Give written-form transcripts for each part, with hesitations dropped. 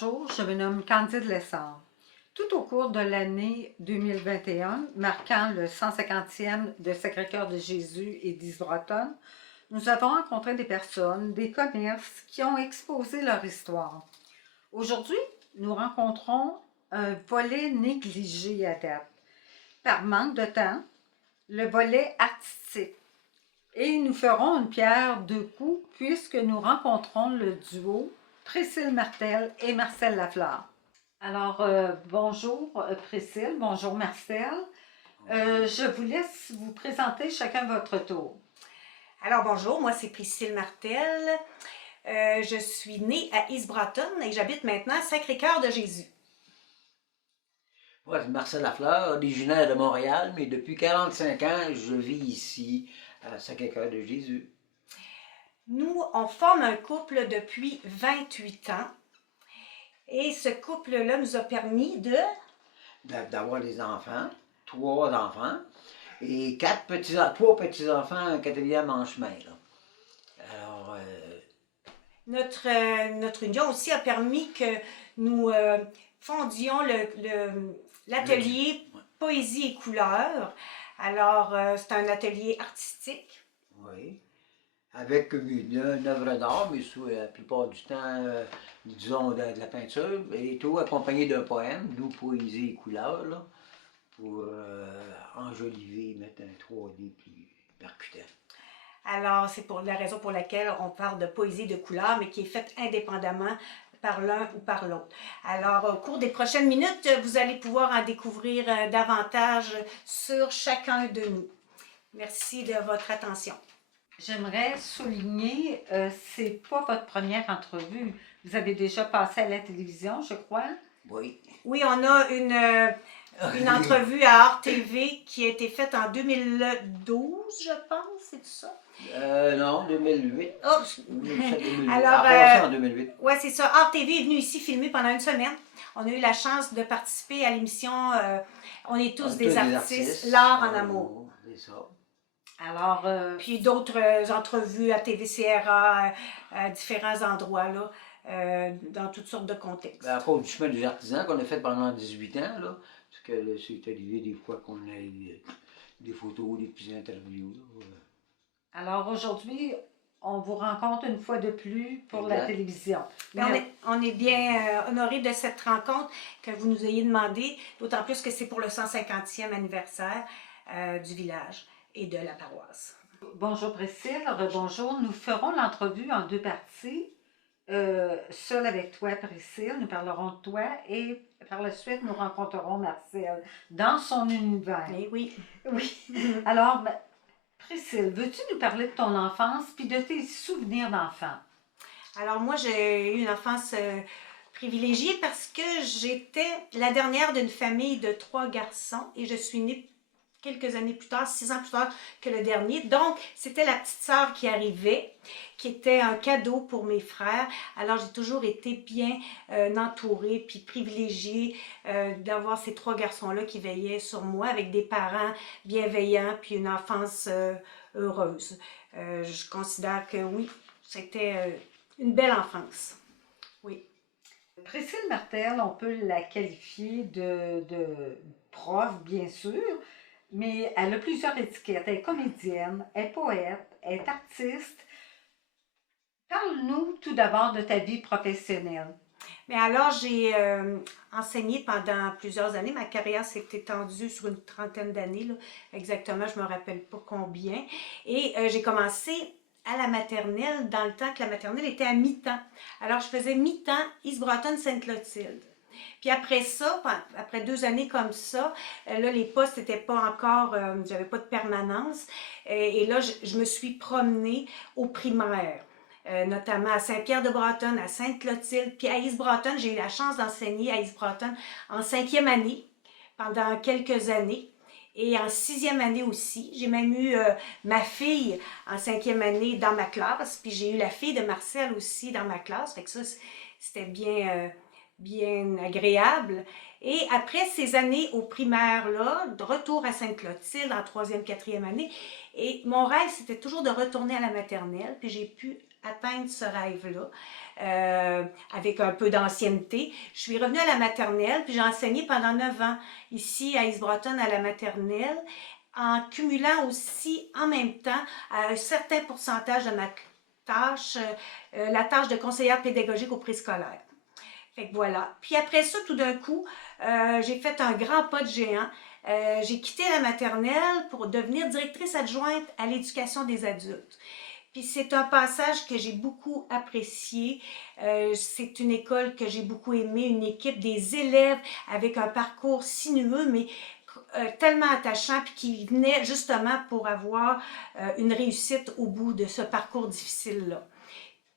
Bonjour, je me nomme Candide Lessard. Tout au cours de l'année 2021, marquant le 150e de Sacré-Cœur de Jésus et d'Isbrotonne, nous avons rencontré des personnes, des commerces qui ont exposé leur histoire. Aujourd'hui, nous rencontrons un volet négligé à date. Par manque de temps, le volet artistique. Et nous ferons une pierre deux coups puisque nous rencontrons le duo Priscille Martel et Marcel Lafleur. Alors, bonjour Priscille, bonjour Marcel. Je vous laisse vous présenter chacun votre tour. Alors bonjour, moi c'est Priscille Martel. Je suis née à Isbrotonne et j'habite maintenant à Sacré-Cœur de Jésus. Moi, c'est Marcel Lafleur, originaire de Montréal, mais depuis 45 ans, je vis ici, à Sacré-Cœur de Jésus. Nous, on forme un couple depuis 28 ans. Et ce couple-là nous a permis D'avoir des enfants, 3 enfants, et 3 petits-enfants, un quatrième en chemin. Là. Alors, notre union aussi a permis que nous fondions l'atelier Poésie et couleurs. Alors, c'est un atelier artistique. oui. Avec une œuvre d'art, mais la plupart du temps, disons, de la peinture, et tout accompagné d'un poème, nous, Poésie et couleurs, là, pour enjoliver, mettre un 3D plus percutant. Alors, c'est pour la raison pour laquelle on parle de poésie de couleurs, mais qui est faite indépendamment par l'un ou par l'autre. Alors, au cours des prochaines minutes, vous allez pouvoir en découvrir davantage sur chacun de nous. Merci de votre attention. J'aimerais souligner, c'est pas votre première entrevue. Vous avez déjà passé à la télévision, je crois. Oui. Oui, on a une entrevue à Art TV qui a été faite en 2012, je pense, c'est ça? Non, 2008. Oh. 2008. Alors, en 2008. Oui, c'est ça. Art TV est venu ici filmer pendant une semaine. On a eu la chance de participer à l'émission On est tous des artistes, l'art en amour. C'est ça. Alors, puis d'autres entrevues à TVCRA, à différents endroits, là, dans toutes sortes de contextes. À part du chemin des artisans qu'on a fait pendant 18 ans, là, parce que là, c'est arrivé des fois qu'on a eu des photos, des petites interviews. Là. Alors aujourd'hui, on vous rencontre une fois de plus pour la télévision. On est bien honorés de cette rencontre que vous nous ayez demandé, d'autant plus que c'est pour le 150e anniversaire du village et de la paroisse. Bonjour Priscille, rebonjour. Nous ferons l'entrevue en deux parties. Seul avec toi Priscille, nous parlerons de toi et par la suite nous rencontrerons Marcel dans son univers. Eh oui. Oui. Alors, Priscille, veux-tu nous parler de ton enfance puis de tes souvenirs d'enfant? Alors moi, j'ai eu une enfance privilégiée parce que j'étais la dernière d'une famille de 3 garçons et je suis née quelques années plus tard, 6 ans plus tard que le dernier. Donc, c'était la petite sœur qui arrivait, qui était un cadeau pour mes frères. Alors, j'ai toujours été bien entourée puis privilégiée d'avoir ces 3 garçons-là qui veillaient sur moi avec des parents bienveillants puis une enfance heureuse. Je considère que oui, c'était une belle enfance. Oui. Priscille Martel, on peut la qualifier de prof, bien sûr, mais elle a plusieurs étiquettes. Elle est comédienne, elle est poète, elle est artiste. Parle-nous tout d'abord de ta vie professionnelle. Mais alors, j'ai enseigné pendant plusieurs années. Ma carrière s'est étendue sur une trentaine d'années, là. Exactement, je ne me rappelle pas combien. Et j'ai commencé à la maternelle dans le temps que la maternelle était à mi-temps. Alors, je faisais mi-temps Isbrotonne-Sainte-Clotilde. Puis après ça, après 2 années comme ça, là, les postes n'étaient pas encore, j'avais pas de permanence. Et là, je me suis promenée au primaire. Notamment à Saint-Pierre-de-Breteuil, à Sainte-Clotilde, puis à Isbrotonne. J'ai eu la chance d'enseigner à Isbrotonne en 5e année, pendant quelques années. Et en 6e année aussi. J'ai même eu ma fille en 5e année dans ma classe, puis j'ai eu la fille de Marcel aussi dans ma classe. Fait que ça, c'était bien agréable. Et après ces années au primaire, là, de retour à Sainte-Clotilde en 3e, 4e année, et mon rêve, c'était toujours de retourner à la maternelle, puis j'ai pu atteindre ce rêve-là. Avec un peu d'ancienneté. Je suis revenue à la maternelle, puis j'ai enseigné pendant 9 ans ici à East Broughton à la maternelle, en cumulant aussi en même temps un certain pourcentage de ma tâche, la tâche de conseillère pédagogique au préscolaire. Fait que voilà. Puis après ça, tout d'un coup, j'ai fait un grand pas de géant. J'ai quitté la maternelle pour devenir directrice adjointe à l'éducation des adultes. Puis c'est un passage que j'ai beaucoup apprécié. C'est une école que j'ai beaucoup aimée, une équipe des élèves avec un parcours sinueux, mais tellement attachant, puis qui venait justement pour avoir une réussite au bout de ce parcours difficile-là.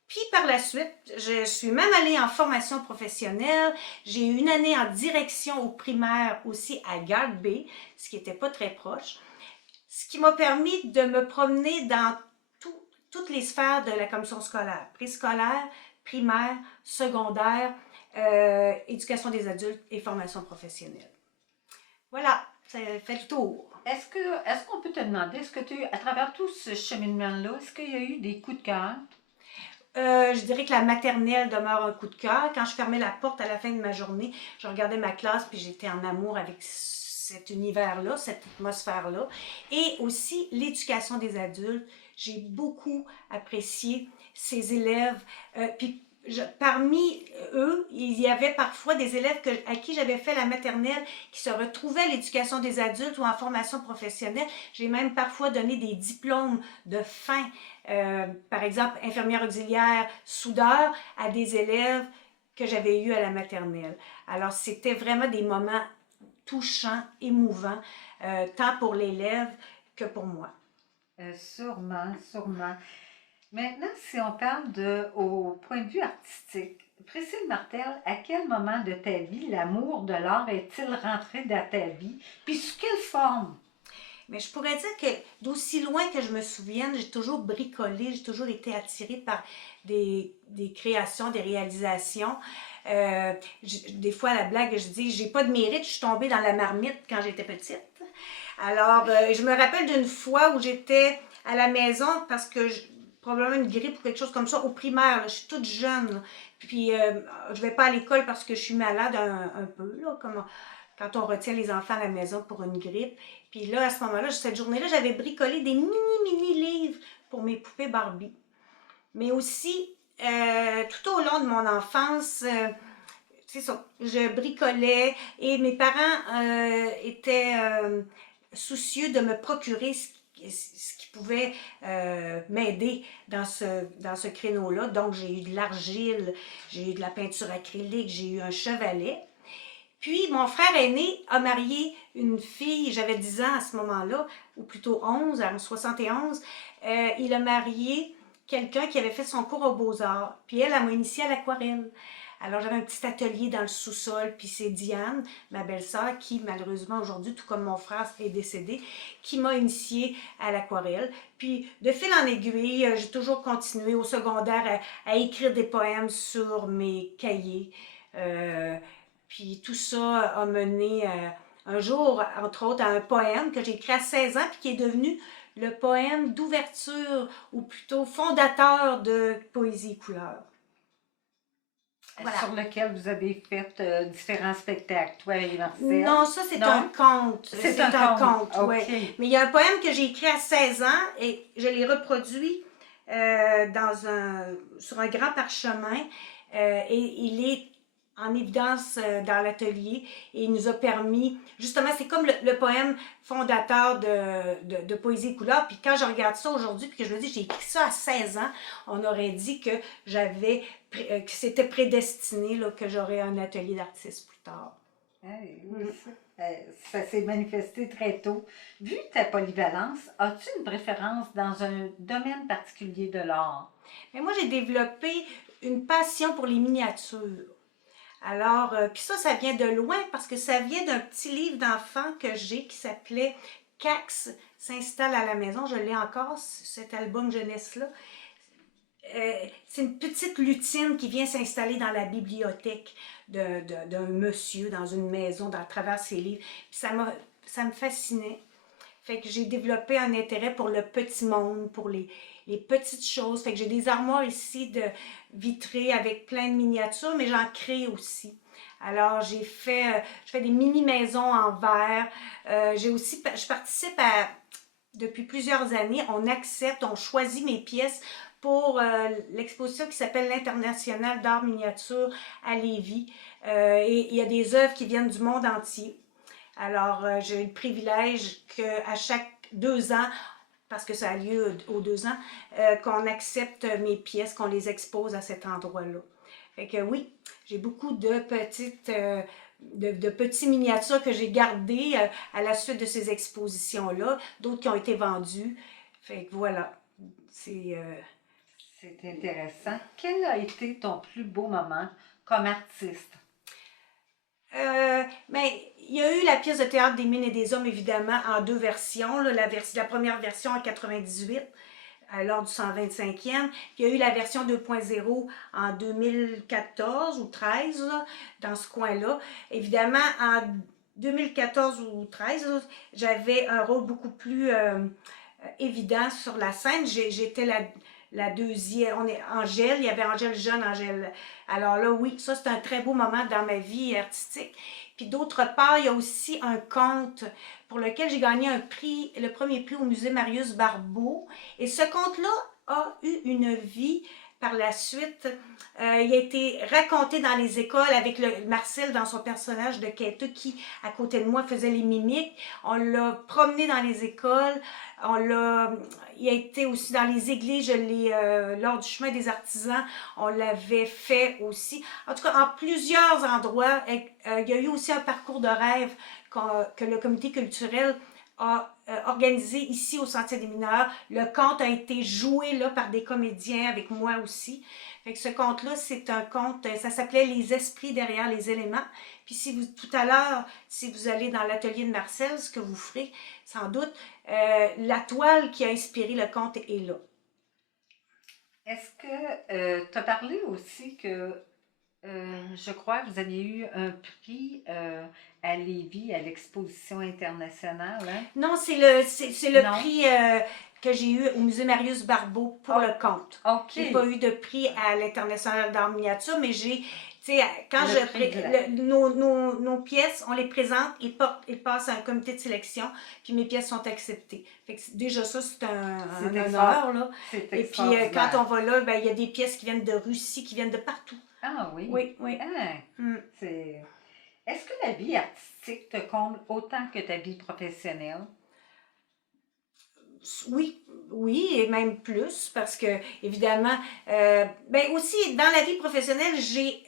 Puis par la suite, je suis même allée en formation professionnelle. J'ai eu une année en direction au primaire aussi à Garde Bay, ce qui n'était pas très proche. Ce qui m'a permis de me promener dans toutes les sphères de la commission scolaire, préscolaire, primaire, secondaire, éducation des adultes et formation professionnelle. Voilà, ça fait le tour. Est-ce qu'on peut te demander, à travers tout ce cheminement-là, est-ce qu'il y a eu des coups de cœur? Je dirais que la maternelle demeure un coup de cœur. Quand je fermais la porte à la fin de ma journée, je regardais ma classe puis j'étais en amour avec cet univers-là, cette atmosphère-là. Et aussi l'éducation des adultes. J'ai beaucoup apprécié ces élèves. Puis parmi eux, il y avait parfois des élèves à qui j'avais fait la maternelle qui se retrouvaient à l'éducation des adultes ou en formation professionnelle. J'ai même parfois donné des diplômes de fin, par exemple infirmière auxiliaire, soudeur, à des élèves que j'avais eus à la maternelle. Alors c'était vraiment des moments touchants, émouvants, tant pour l'élève que pour moi. Sûrement, sûrement. Maintenant, si on parle au point de vue artistique, Priscille Martel, à quel moment de ta vie l'amour de l'art est-il rentré dans ta vie? Puis sous quelle forme? Mais je pourrais dire que d'aussi loin que je me souvienne, j'ai toujours bricolé, j'ai toujours été attirée par des créations, des réalisations. Des fois, à la blague, je dis, j'ai pas de mérite, je suis tombée dans la marmite quand j'étais petite. Alors, je me rappelle d'une fois où j'étais à la maison parce que probablement une grippe ou quelque chose comme ça, au primaire, là, je suis toute jeune. Là. Puis, je vais pas à l'école parce que je suis malade un peu, là, comme quand on retient les enfants à la maison pour une grippe. Puis là, à ce moment-là, cette journée-là, j'avais bricolé des mini livres pour mes poupées Barbie. Mais aussi, tout au long de mon enfance, c'est ça, je bricolais et mes parents étaient soucieux de me procurer ce qui pouvait m'aider dans ce créneau-là. Donc, j'ai eu de l'argile, j'ai eu de la peinture acrylique, j'ai eu un chevalet. Puis, mon frère aîné a marié une fille, j'avais 10 ans à ce moment-là, ou plutôt 11, en 71. Il a marié quelqu'un qui avait fait son cours aux Beaux-Arts. Puis elle m'a initiée à l'aquarelle. Alors, j'avais un petit atelier dans le sous-sol, puis c'est Diane, ma belle-sœur, qui malheureusement aujourd'hui, tout comme mon frère est décédé, qui m'a initiée à l'aquarelle. Puis, de fil en aiguille, j'ai toujours continué au secondaire à écrire des poèmes sur mes cahiers. Puis tout ça a mené un jour, entre autres, à un poème que j'ai écrit à 16 ans, puis qui est devenu le poème d'ouverture, ou plutôt fondateur de Poésie et couleurs. Voilà. Sur lequel vous avez fait différents spectacles, toi et Marcel? Non, ça c'est un conte. C'est un conte, okay. Ouais. Mais il y a un poème que j'ai écrit à 16 ans et je l'ai reproduit sur un grand parchemin et il est en évidence dans l'atelier et il nous a permis, justement, c'est comme le poème fondateur de Poésie et couleurs. Puis quand je regarde ça aujourd'hui, puis que je me dis, j'ai écrit ça à 16 ans, on aurait dit que que c'était prédestiné, là, que j'aurais un atelier d'artiste plus tard. Hey, oui, ça s'est manifesté très tôt. Vu ta polyvalence, as-tu une préférence dans un domaine particulier de l'art? Mais moi, j'ai développé une passion pour les miniatures. Alors, puis ça vient de loin parce que ça vient d'un petit livre d'enfant que j'ai qui s'appelait Cax s'installe à la maison. Je l'ai encore, cet album jeunesse-là. C'est une petite lutine qui vient s'installer dans la bibliothèque d'un monsieur dans une maison à travers ses livres. Puis ça me fascinait. Fait que j'ai développé un intérêt pour le petit monde, pour les les petites choses. Fait que j'ai des armoires ici de vitrées avec plein de miniatures, mais j'en crée aussi. Alors, je fais des mini-maisons en verre. Je participe à, depuis plusieurs années, on choisit mes pièces pour l'exposition qui s'appelle l'International d'art miniature à Lévis. Et il y a des œuvres qui viennent du monde entier. Alors, j'ai le privilège qu'à chaque 2 ans, parce que ça a lieu aux 2 ans, qu'on accepte mes pièces, qu'on les expose à cet endroit-là. Fait que oui, j'ai beaucoup de de petits miniatures que j'ai gardées à la suite de ces expositions-là, d'autres qui ont été vendues. Fait que voilà, c'est... C'est intéressant. Quel a été ton plus beau moment comme artiste? Mais il y a eu la pièce de théâtre des Mines et des Hommes, évidemment, en 2 versions. Là, la première version en 98, lors du 125e. Puis il y a eu la version 2.0 en 2014 ou 13, là, dans ce coin-là. Évidemment, en 2014 ou 13, j'avais un rôle beaucoup plus évident sur la scène. J'étais la deuxième, on est Angèle, il y avait Angèle jeune, Angèle. Alors là, oui, ça c'est un très beau moment dans ma vie artistique. Puis d'autre part, il y a aussi un conte pour lequel j'ai gagné un prix, le premier prix au musée Marius Barbeau. Et ce conte-là a eu une vie par la suite. Il a été raconté dans les écoles avec Marcel dans son personnage de quêteux qui, à côté de moi, faisait les mimiques. On l'a promené dans les écoles. Il a été aussi dans les églises. Lors du chemin des artisans, on l'avait fait aussi. En tout cas, en plusieurs endroits. Il y a eu aussi un parcours de rêve que le comité culturel a organisé ici au Sentier des Mineurs. Le conte a été joué là par des comédiens avec moi aussi. Fait que ce conte-là, c'est un conte, ça s'appelait Les esprits derrière les éléments. Puis tout à l'heure, si vous allez dans l'atelier de Marcel, ce que vous ferez sans doute, la toile qui a inspiré le conte est là. Est-ce que tu as parlé aussi que je crois que vous aviez eu un prix à Lévis à l'exposition internationale, hein? Non, c'est le Non? prix que j'ai eu au musée Marius Barbeau pour le conte. OK. J'ai pas eu de prix à l'International d'art miniature, mais j'ai, tu sais, quand nos pièces, on les présente, ils passent à un comité de sélection, puis mes pièces sont acceptées. Fait que déjà ça, c'est un honneur, là. Et puis quand on va là, ben, il y a des pièces qui viennent de Russie, qui viennent de partout. Ah oui? Oui, oui. Ah, Est-ce que la vie artistique te comble autant que ta vie professionnelle? Oui, oui, et même plus, parce que, évidemment, ben aussi, dans la vie professionnelle, j'ai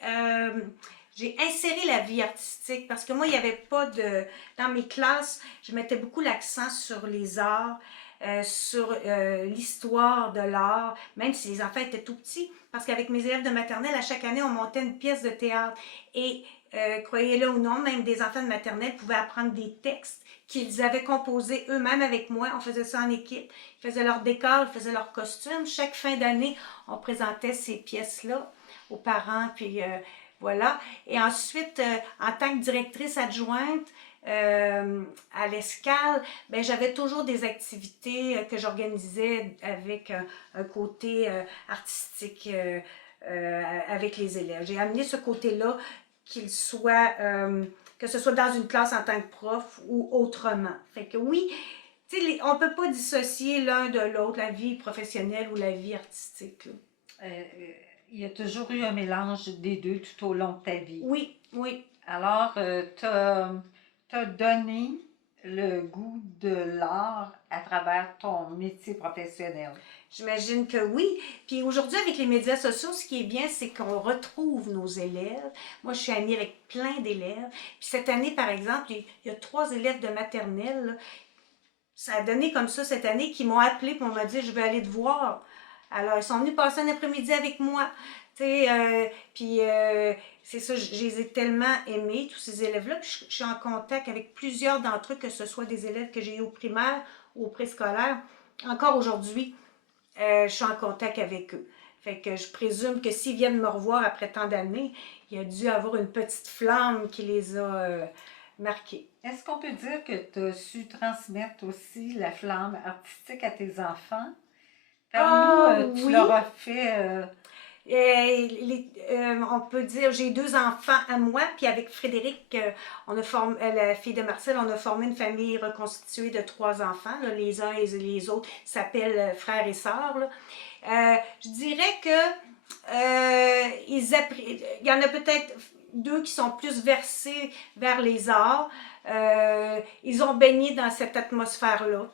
inséré la vie artistique, parce que moi, il n'y avait pas de... Dans mes classes, je mettais beaucoup l'accent sur les arts, sur l'histoire de l'art, même si les enfants étaient tout petits, parce qu'avec mes élèves de maternelle, à chaque année, on montait une pièce de théâtre. Et croyez-le ou non, même des enfants de maternelle pouvaient apprendre des textes qu'ils avaient composés eux-mêmes avec moi. On faisait ça en équipe. Ils faisaient leur décor, ils faisaient leurs costumes. Chaque fin d'année, on présentait ces pièces-là aux parents, puis voilà. Et ensuite, en tant que directrice adjointe, à l'Escale, ben, j'avais toujours des activités que j'organisais avec un côté artistique avec les élèves. J'ai amené ce côté-là qu'il soit, que ce soit dans une classe en tant que prof ou autrement. Fait que oui, on ne peut pas dissocier l'un de l'autre, la vie professionnelle ou la vie artistique. Il y a toujours eu un mélange des deux tout au long de ta vie. Oui, oui. Alors, tu as donné le goût de l'art à travers ton métier professionnel. J'imagine que oui. Puis aujourd'hui, avec les médias sociaux, ce qui est bien, c'est qu'on retrouve nos élèves. Moi, je suis amie avec plein d'élèves. Puis cette année, par exemple, il y a 3 élèves de maternelle. Là. Ça a donné comme ça cette année qui m'ont appelé pour me dire « Je veux aller te voir ». Alors, ils sont venus passer un après-midi avec moi. Puis c'est ça, je les ai tellement aimés, tous ces élèves-là. Puis je suis en contact avec plusieurs d'entre eux, que ce soit des élèves que j'ai eu au primaire ou au préscolaire. Encore aujourd'hui, je suis en contact avec eux. Fait que je présume que s'ils viennent me revoir après tant d'années, il y a dû avoir une petite flamme qui les a marqués. Est-ce qu'on peut dire que tu as su transmettre aussi la flamme artistique à tes enfants? Parle-nous, tu oui. leur as fait... On peut dire, j'ai 2 enfants à moi, puis avec Frédéric, on a formé, la fille de Marcel, on a formé une famille reconstituée de 3 enfants. Là, les uns et les autres s'appellent frères et sœurs. Là. Je dirais que il y en a peut-être 2 qui sont plus versés vers les arts. Ils ont baigné dans cette atmosphère-là.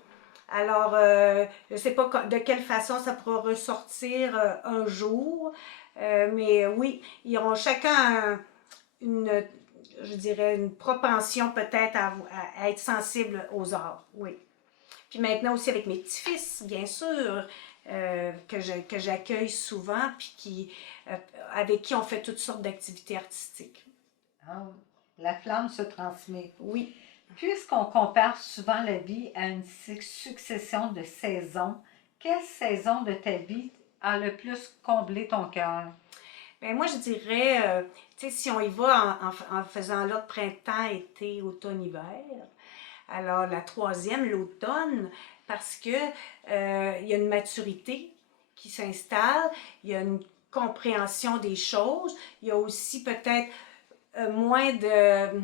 Alors, je ne sais pas de quelle façon ça pourra ressortir un jour, mais oui, ils auront chacun une, je dirais, une propension peut-être à être sensible aux arts, oui. Puis maintenant aussi avec mes petits-fils, bien sûr, que j'accueille souvent, puis avec qui on fait toutes sortes d'activités artistiques. Ah, la flamme se transmet. Oui. Puisqu'on compare souvent la vie à une succession de saisons, quelle saison de ta vie a le plus comblé ton cœur? Ben moi, je dirais, tu sais, si on y va en faisant l'ordre printemps, été, automne, hiver, alors la troisième, l'automne, parce que il y a une maturité qui s'installe, il y a une compréhension des choses, il y a aussi peut-être moins de,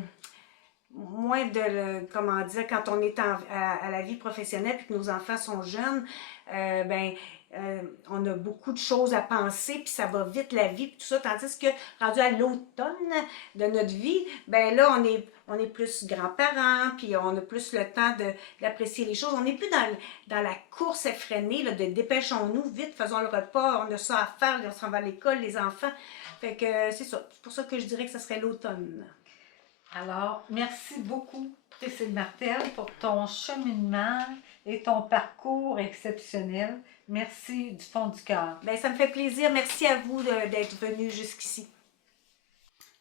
comment dire, quand on est à la vie professionnelle et que nos enfants sont jeunes, on a beaucoup de choses à penser, puis ça va vite la vie, puis tout ça, tandis que rendu à l'automne de notre vie, ben là, on est plus grands-parents, puis on a plus le temps d'apprécier les choses. On n'est plus dans la course effrénée, là, de dépêchons-nous, vite, faisons le repas, on a ça à faire, on s'en va à l'école, les enfants. Fait que c'est ça. C'est pour ça que je dirais que ce serait l'automne. Alors, merci beaucoup, Priscille Martel, pour ton cheminement et ton parcours exceptionnel. Merci du fond du cœur. Bien, ça me fait plaisir. Merci à vous d'être venu jusqu'ici.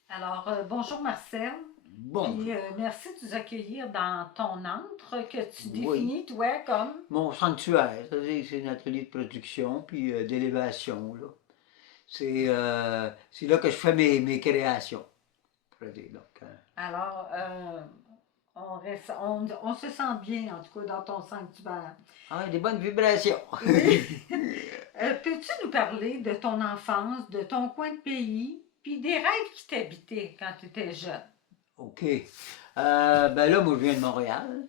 Alors, bonjour Marcel. Bon. Puis, merci de nous accueillir dans ton antre que tu définis, toi, comme... Mon sanctuaire, c'est un atelier de production puis d'élévation. Là. C'est là que je fais mes créations. Donc, Alors, on se sent bien, en tout cas, dans ton sanctuaire. Ah, des bonnes vibrations. Peux-tu nous parler de ton enfance, de ton coin de pays, puis des rêves qui t'habitaient quand tu étais jeune? OK. Ben là, moi, je viens de Montréal.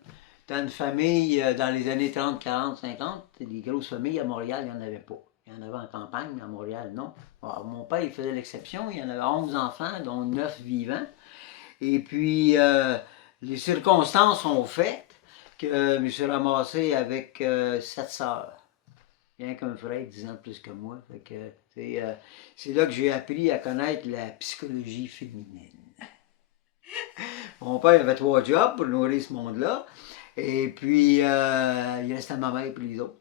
Dans une famille, dans les années 30, 40, 50, des grosses familles à Montréal, il n'y en avait pas. Il y en avait en campagne, mais à Montréal, non. Alors, mon père, il faisait l'exception. Il y en avait 11 enfants, dont 9 vivants. Et puis, les circonstances ont fait que je me suis ramassé avec 7 sœurs. Bien qu'un frère 10 ans de plus que moi. Fait que, c'est là que j'ai appris à connaître la psychologie féminine. Mon père avait 3 jobs pour nourrir ce monde-là. Et puis, il restait ma mère et les autres.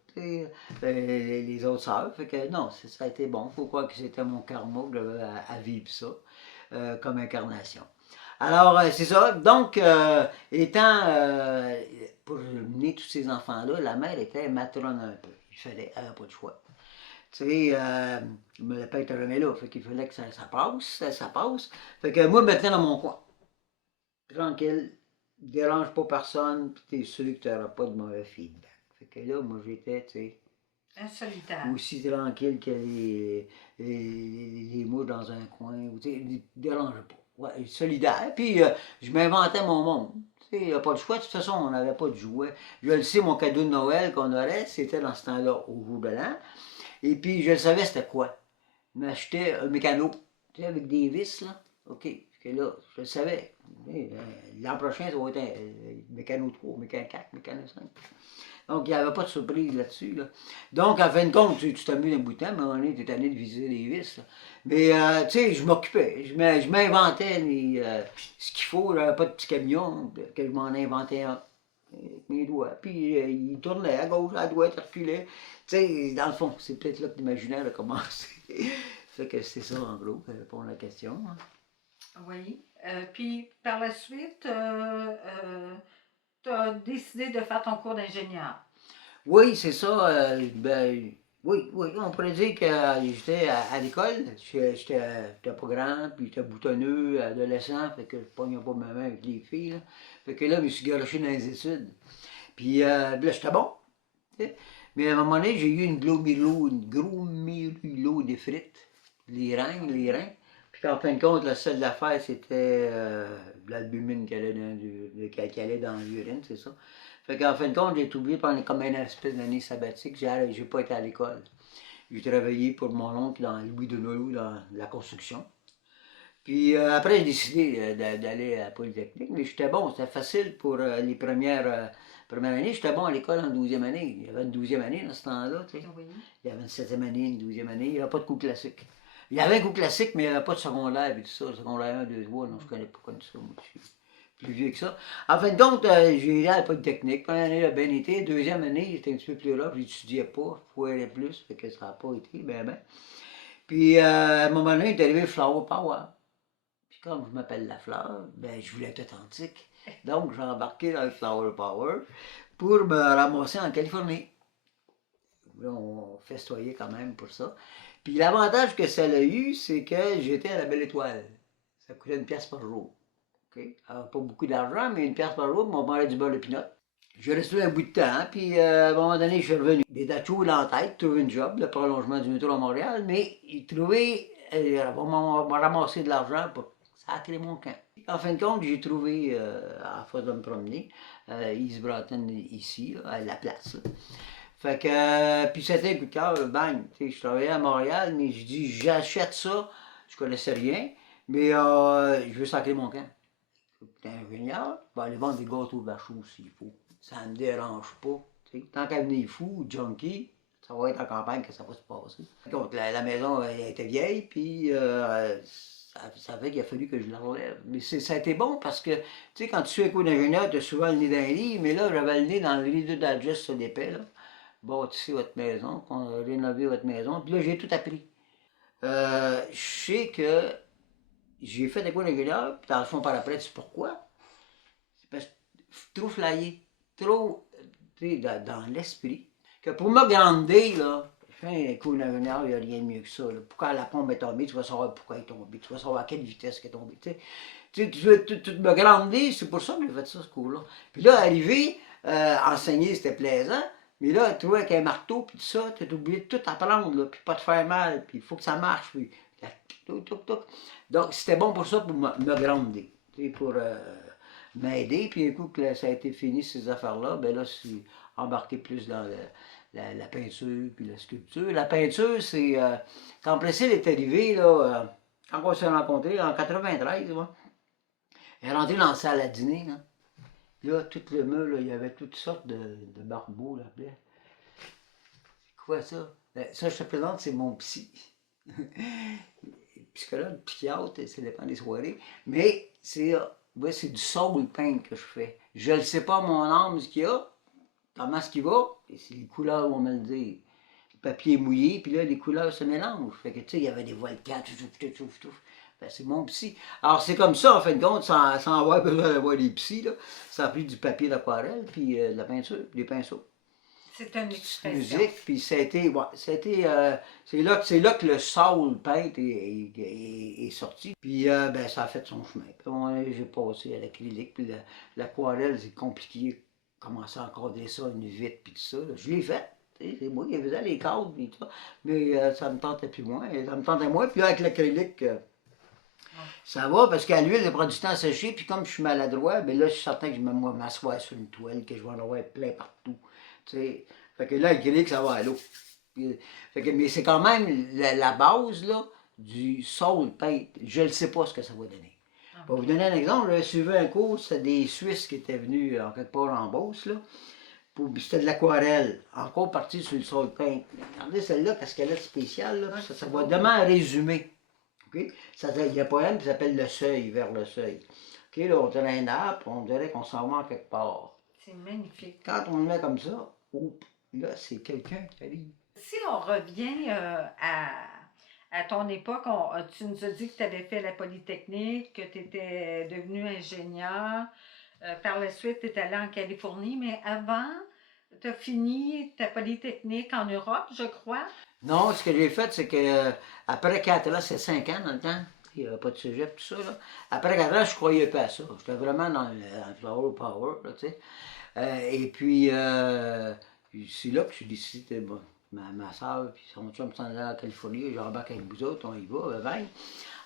Les autres sœurs. Fait que non, ça a été bon. Il faut croire que c'était mon karma que j'avais à vivre ça comme incarnation. Alors, c'est ça. Donc, pour mener tous ces enfants-là, la mère était matrone un peu. Elle n'avait pas de choix. Tu sais, le père était jamais là. Fait qu'il fallait que ça passe. Fait que moi, je me tenais dans mon coin. Tranquille. Dérange pas personne, puis t'es sûr que tu n'auras pas de mauvais feedback. Fait que là, moi, j'étais, tu sais, Un solitaire. aussi tranquille que les mouches dans un coin. Tu sais, dérange pas. Ouais, solidaire. Puis, je m'inventais mon monde. Tu sais, il n'y a pas de choix. De toute façon, on n'avait pas de jouets. Je le sais, mon cadeau de Noël qu'on aurait, c'était dans ce temps-là, au jour de l'an. Et puis, je le savais, c'était quoi. Je m'achetais un mécano, tu sais, avec des vis, là. OK. Parce que là, je le savais. L'an prochain, ça va être un mécano 3, mécano 4, mécano 5. Donc, il n'y avait pas de surprise là-dessus. Là. Donc, en fin de compte, tu t'amuses un bout de temps, mais à un moment donné, tu es allé de viser les vis. Là. Mais, tu sais, je m'occupais. Je m'inventais ce qu'il faut. J'avais pas de petit camion, que je m'en inventais un avec mes doigts. Puis, il tournait à gauche, à droite, il reculait. Tu sais, dans le fond, c'est peut-être là que l'imaginaire a commencé. Fait que c'est ça, en gros, pour répondre à la question. Hein. Oui. Puis, par la suite, tu as décidé de faire ton cours d'ingénieur. Oui, c'est ça. Oui, on pourrait dire que j'étais à l'école. J'étais pas grand, puis j'étais boutonneux, adolescent, fait que je pognais pas ma main avec les filles. Là. Fait que là, je me suis garoché dans les études. Puis là, j'étais bon. Tu sais. Mais à un moment donné, j'ai eu une glomérulonéphrite, les reins. Puis en fin de compte, la seule affaire, c'était l'albumine qui allait dans l'urine, c'est ça. Fait qu'en fin de compte, j'ai été oublié pendant comme une espèce d'année sabbatique. J'ai pas été à l'école. J'ai travaillé pour mon oncle dans Louis de Nolou dans la construction. Puis après, j'ai décidé d'aller à la Polytechnique, mais j'étais bon, c'était facile pour les premières années. J'étais bon à l'école en 12e année. Il y avait une 12e année dans ce temps-là, tu sais. Oui. Il y avait une 7e année, une 12e année. Il n'y avait pas de cours classique. Il y avait un cours classique, mais il n'y avait pas de secondaire et tout ça. Secondaire 1, 2, 3, non, je connais pas comme ça. Moi, je suis plus vieux que ça. En fin de compte, j'ai été à la Polytechnique. Première année, a bien été. Deuxième année, j'étais un petit peu plus là, j'étudiais pas. Il faut aller plus, fait que ça n'a pas été, ben. Puis à un moment donné, il est arrivé Flower Power. Puis comme je m'appelle La Fleur, ben je voulais être authentique. Donc j'ai embarqué dans le Flower Power pour me ramasser en Californie. Là, on festoyait quand même pour ça. Puis l'avantage que ça a eu, c'est que j'étais à la Belle Étoile. Ça coûtait 1$ par jour. Okay? Alors, pas beaucoup d'argent, mais 1$ par jour, mais on parlait du beurre de pinot. J'ai resté un bout de temps, hein, puis à un moment donné, je suis revenu. Des tachos dans la tête, trouver une job, le prolongement du métro à Montréal, mais il trouvait, on m'a ramassé de l'argent pour sacrer mon camp. En fin de compte, j'ai trouvé, à force de me promener, East Broughton ici, là, à la place. Là. Fait que, puis c'était un coup de cœur, bang, je travaillais à Montréal, mais je dis, j'achète ça, je connaissais rien, mais je veux sacrer mon camp. T'es ingénieur, ben aller vendre des gâteaux vachons s'il faut. Ça ne me dérange pas. T'sais. Tant qu'à venir fou ou junkie, ça va être en campagne que ça va se passer. Donc la maison elle était vieille, puis ça fait qu'il a fallu que je la relève. Mais ça a été bon parce que, tu sais, quand tu suis un coup d'ingénieur, tu as souvent le nez dans les livres, mais là, j'avais le nez dans le livre d'Adjust sur l'épais, là. Bâtissez votre maison, rénovez votre maison, puis là, j'ai tout appris. Je sais que j'ai fait des cours d'ingénieur, puis dans le fond, par après, tu sais pourquoi? C'est parce que trop flyé, trop dans l'esprit, que pour me grandir, là, faire un cours d'ingénieur, il n'y a rien de mieux que ça. Là. Pourquoi la pompe est tombée, tu vas savoir pourquoi elle est tombée, tu vas savoir à quelle vitesse elle est tombée. Tu veux me grandir, c'est pour ça que j'ai fait ça, ce cours-là. Puis là, arrivé, enseigner, c'était plaisant, mais là, trouver avec un marteau, puis tout ça, tu es obligé de tout apprendre, là, puis pas te faire mal, puis il faut que ça marche, puis donc, c'était bon pour ça, pour me grandir, pour m'aider. Puis un coup que ça a été fini, ces affaires-là, ben là, je suis embarqué plus dans la peinture puis la sculpture. La peinture, c'est... quand Priscille est arrivée, là, quand on s'est rencontrés, en 93, moi, elle est rentrée dans la salle à dîner, là. Là, tout le mur, là, il y avait toutes sortes de barbeaux, là. C'est quoi ça? Ben, ça, je te présente, c'est mon psy. Psychologue, psychiatre, ça dépend des soirées. Mais c'est du soul paint que je fais. Je ne sais pas mon âme ce qu'il y a, comment ce qu'il va, et c'est les couleurs vont me le dire. Le papier est mouillé, puis là, les couleurs se mélangent. Fait que, tu sais, il y avait des volcans, tout. Ben, c'est mon psy. Alors, c'est comme ça, en fin de compte, sans avoir besoin d'avoir des psys, là. Ça a pris du papier d'aquarelle, puis de la peinture, des pinceaux. C'est une expression. Musique, puis ça a été, ouais, c'est là que le soul paint est sorti. Puis ben, ça a fait son chemin. Puis j'ai passé à l'acrylique, puis l'aquarelle, c'est compliqué. Commencer à encadrer ça, une vitre, puis tout ça. Là. Je l'ai fait. C'est moi qui faisais les cadres, puis tout ça. Mais ça me tentait plus moins. Ça me tentait moins. Puis là, avec l'acrylique, ça va, parce qu'à l'huile, ça prend du temps à sécher. Puis comme je suis maladroit, ben là, je suis certain que je vais m'asseoir sur une toile, que je vais en avoir plein partout. T'sais. Fait que là, l'acrylique, ça va à l'eau. Mais c'est quand même la base là, du soul paint. Je ne sais pas ce que ça va donner. Pour vous donner un exemple, j'avais suivi un cours, c'était des Suisses qui étaient venus en quelque part en Beauce. C'était de l'aquarelle, encore partie sur le soul paint. Regardez celle-là, parce qu'elle est spéciale, là, ça va demain résumer. Okay? Il y a un poème qui s'appelle Le Seuil, vers le seuil. Okay, là, on dirait un arbre, on dirait qu'on s'en va en quelque part. C'est magnifique. Quand on le met comme ça, là, c'est quelqu'un qui arrive. Si on revient à ton époque, tu nous as dit que tu avais fait la Polytechnique, que tu étais devenu ingénieur. Par la suite, tu es allé en Californie, mais avant, tu as fini ta Polytechnique en Europe, je crois. Non, ce que j'ai fait, c'est que après 4 ans, c'est 5 ans dans le temps, il n'y avait pas de cégep, tout ça. Là. Après 4 ans, je ne croyais pas à ça. J'étais vraiment dans le Flower Power, là, tu sais. Et puis, Puis c'est là que je suis décidé, bon, ma soeur puis son chum s'en allait en Californie, j'embarque avec vous autres, on y va, bye,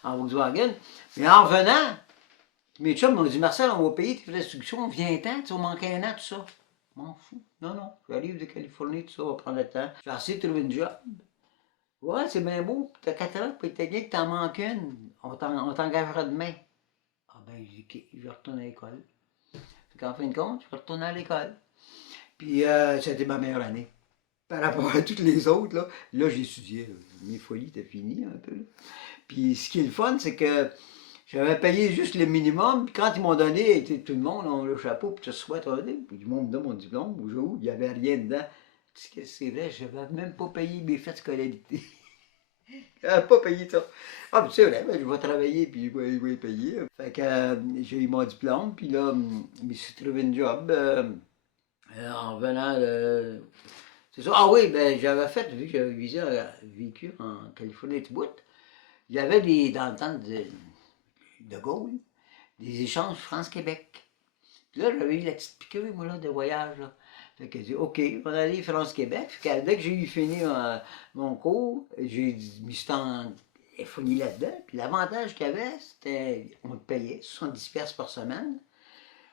en Volkswagen. Mais en revenant, mes chums m'ont dit, Marcel, on va payer tes frais d'instruction, viens-t'en, tu vas manquer un an, tout ça. M'en fous. Non, non, j'arrive de Californie, tout ça, va prendre le temps. J'ai essayé de trouver une job. Ouais, c'est bien beau, t'as 4 ans pour être technique, t'en manques une. On t'engagera demain. Ah ben, j'ai dit, OK, je retourne à l'école. Fait qu'en fin de compte, je retourne à l'école. Puis ça a été ma meilleure année. Par rapport à toutes les autres, là j'étudiais. Là. Mes folies étaient finies un peu. Là. Puis ce qui est le fun, c'est que j'avais payé juste le minimum. Puis quand ils m'ont donné, tout le monde a le chapeau, puis tu souhaites, puis du monde me donne mon diplôme, il n'y avait rien dedans. C'est vrai, je n'avais même pas payé mes frais de scolarité. Je n'avais pas payé ça. Ah, puis c'est vrai, ben, je vais travailler, puis je vais payer. Fait que j'ai eu mon diplôme, puis là, je me suis trouvé une job en venant de. C'est ça. Ah oui, ben j'avais fait, vu que j'avais vécu en Californie tout bout, il y avait dans le temps de Gaulle, des échanges France-Québec. Puis là, j'avais eu la petite piqûre, moi, là, de voyage, là. Fait que j'ai dit, OK, on va aller France-Québec. Fait que dès que j'ai eu fini mon cours, j'ai mis fini là-dedans. Puis l'avantage qu'il y avait, c'était, on te payait 70$ par semaine.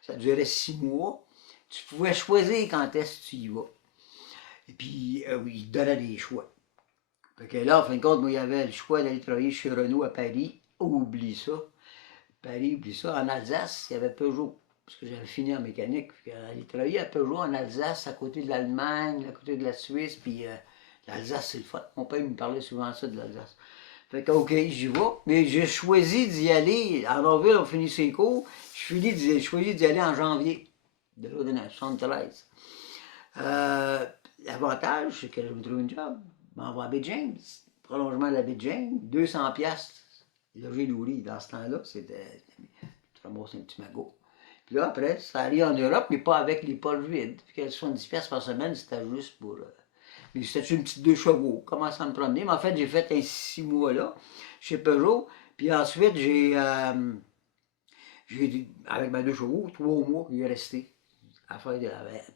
Ça durait 6 mois. Tu pouvais choisir quand est-ce que tu y vas. Et puis, il te donnait des choix. Fait que là, en fin de compte, moi, il y avait le choix d'aller travailler chez Renault à Paris. Oublie ça. Paris, oublie ça. En Alsace, il y avait Peugeot. Parce que j'avais fini en mécanique. J'allais travailler à Peugeot en Alsace, à côté de l'Allemagne, à côté de la Suisse. Puis l'Alsace, c'est le fun. Mon père me parlait souvent ça de l'Alsace. Fait que, OK, j'y vais. Mais j'ai choisi d'y aller. À Norville, on finit ses cours. J'ai choisi d'y aller en janvier de l'autre année, 73. L'avantage, c'est que je me trouve une job. Je m'envoie à Baie James. Prolongement de la Baie James, 200$. Logé nourri. Dans ce temps-là, c'était. Tu ramasses un petit magot. Puis là, après, ça allait en Europe, mais pas avec les poches vides. Puis 70$ par semaine, c'était juste pour. Mais c'était une petite 2 chevaux. Commençant à me promener. Mais en fait, j'ai fait un 6 mois là, chez Peugeot. Puis ensuite, avec ma 2 chevaux, 3 mois, il est resté. À faire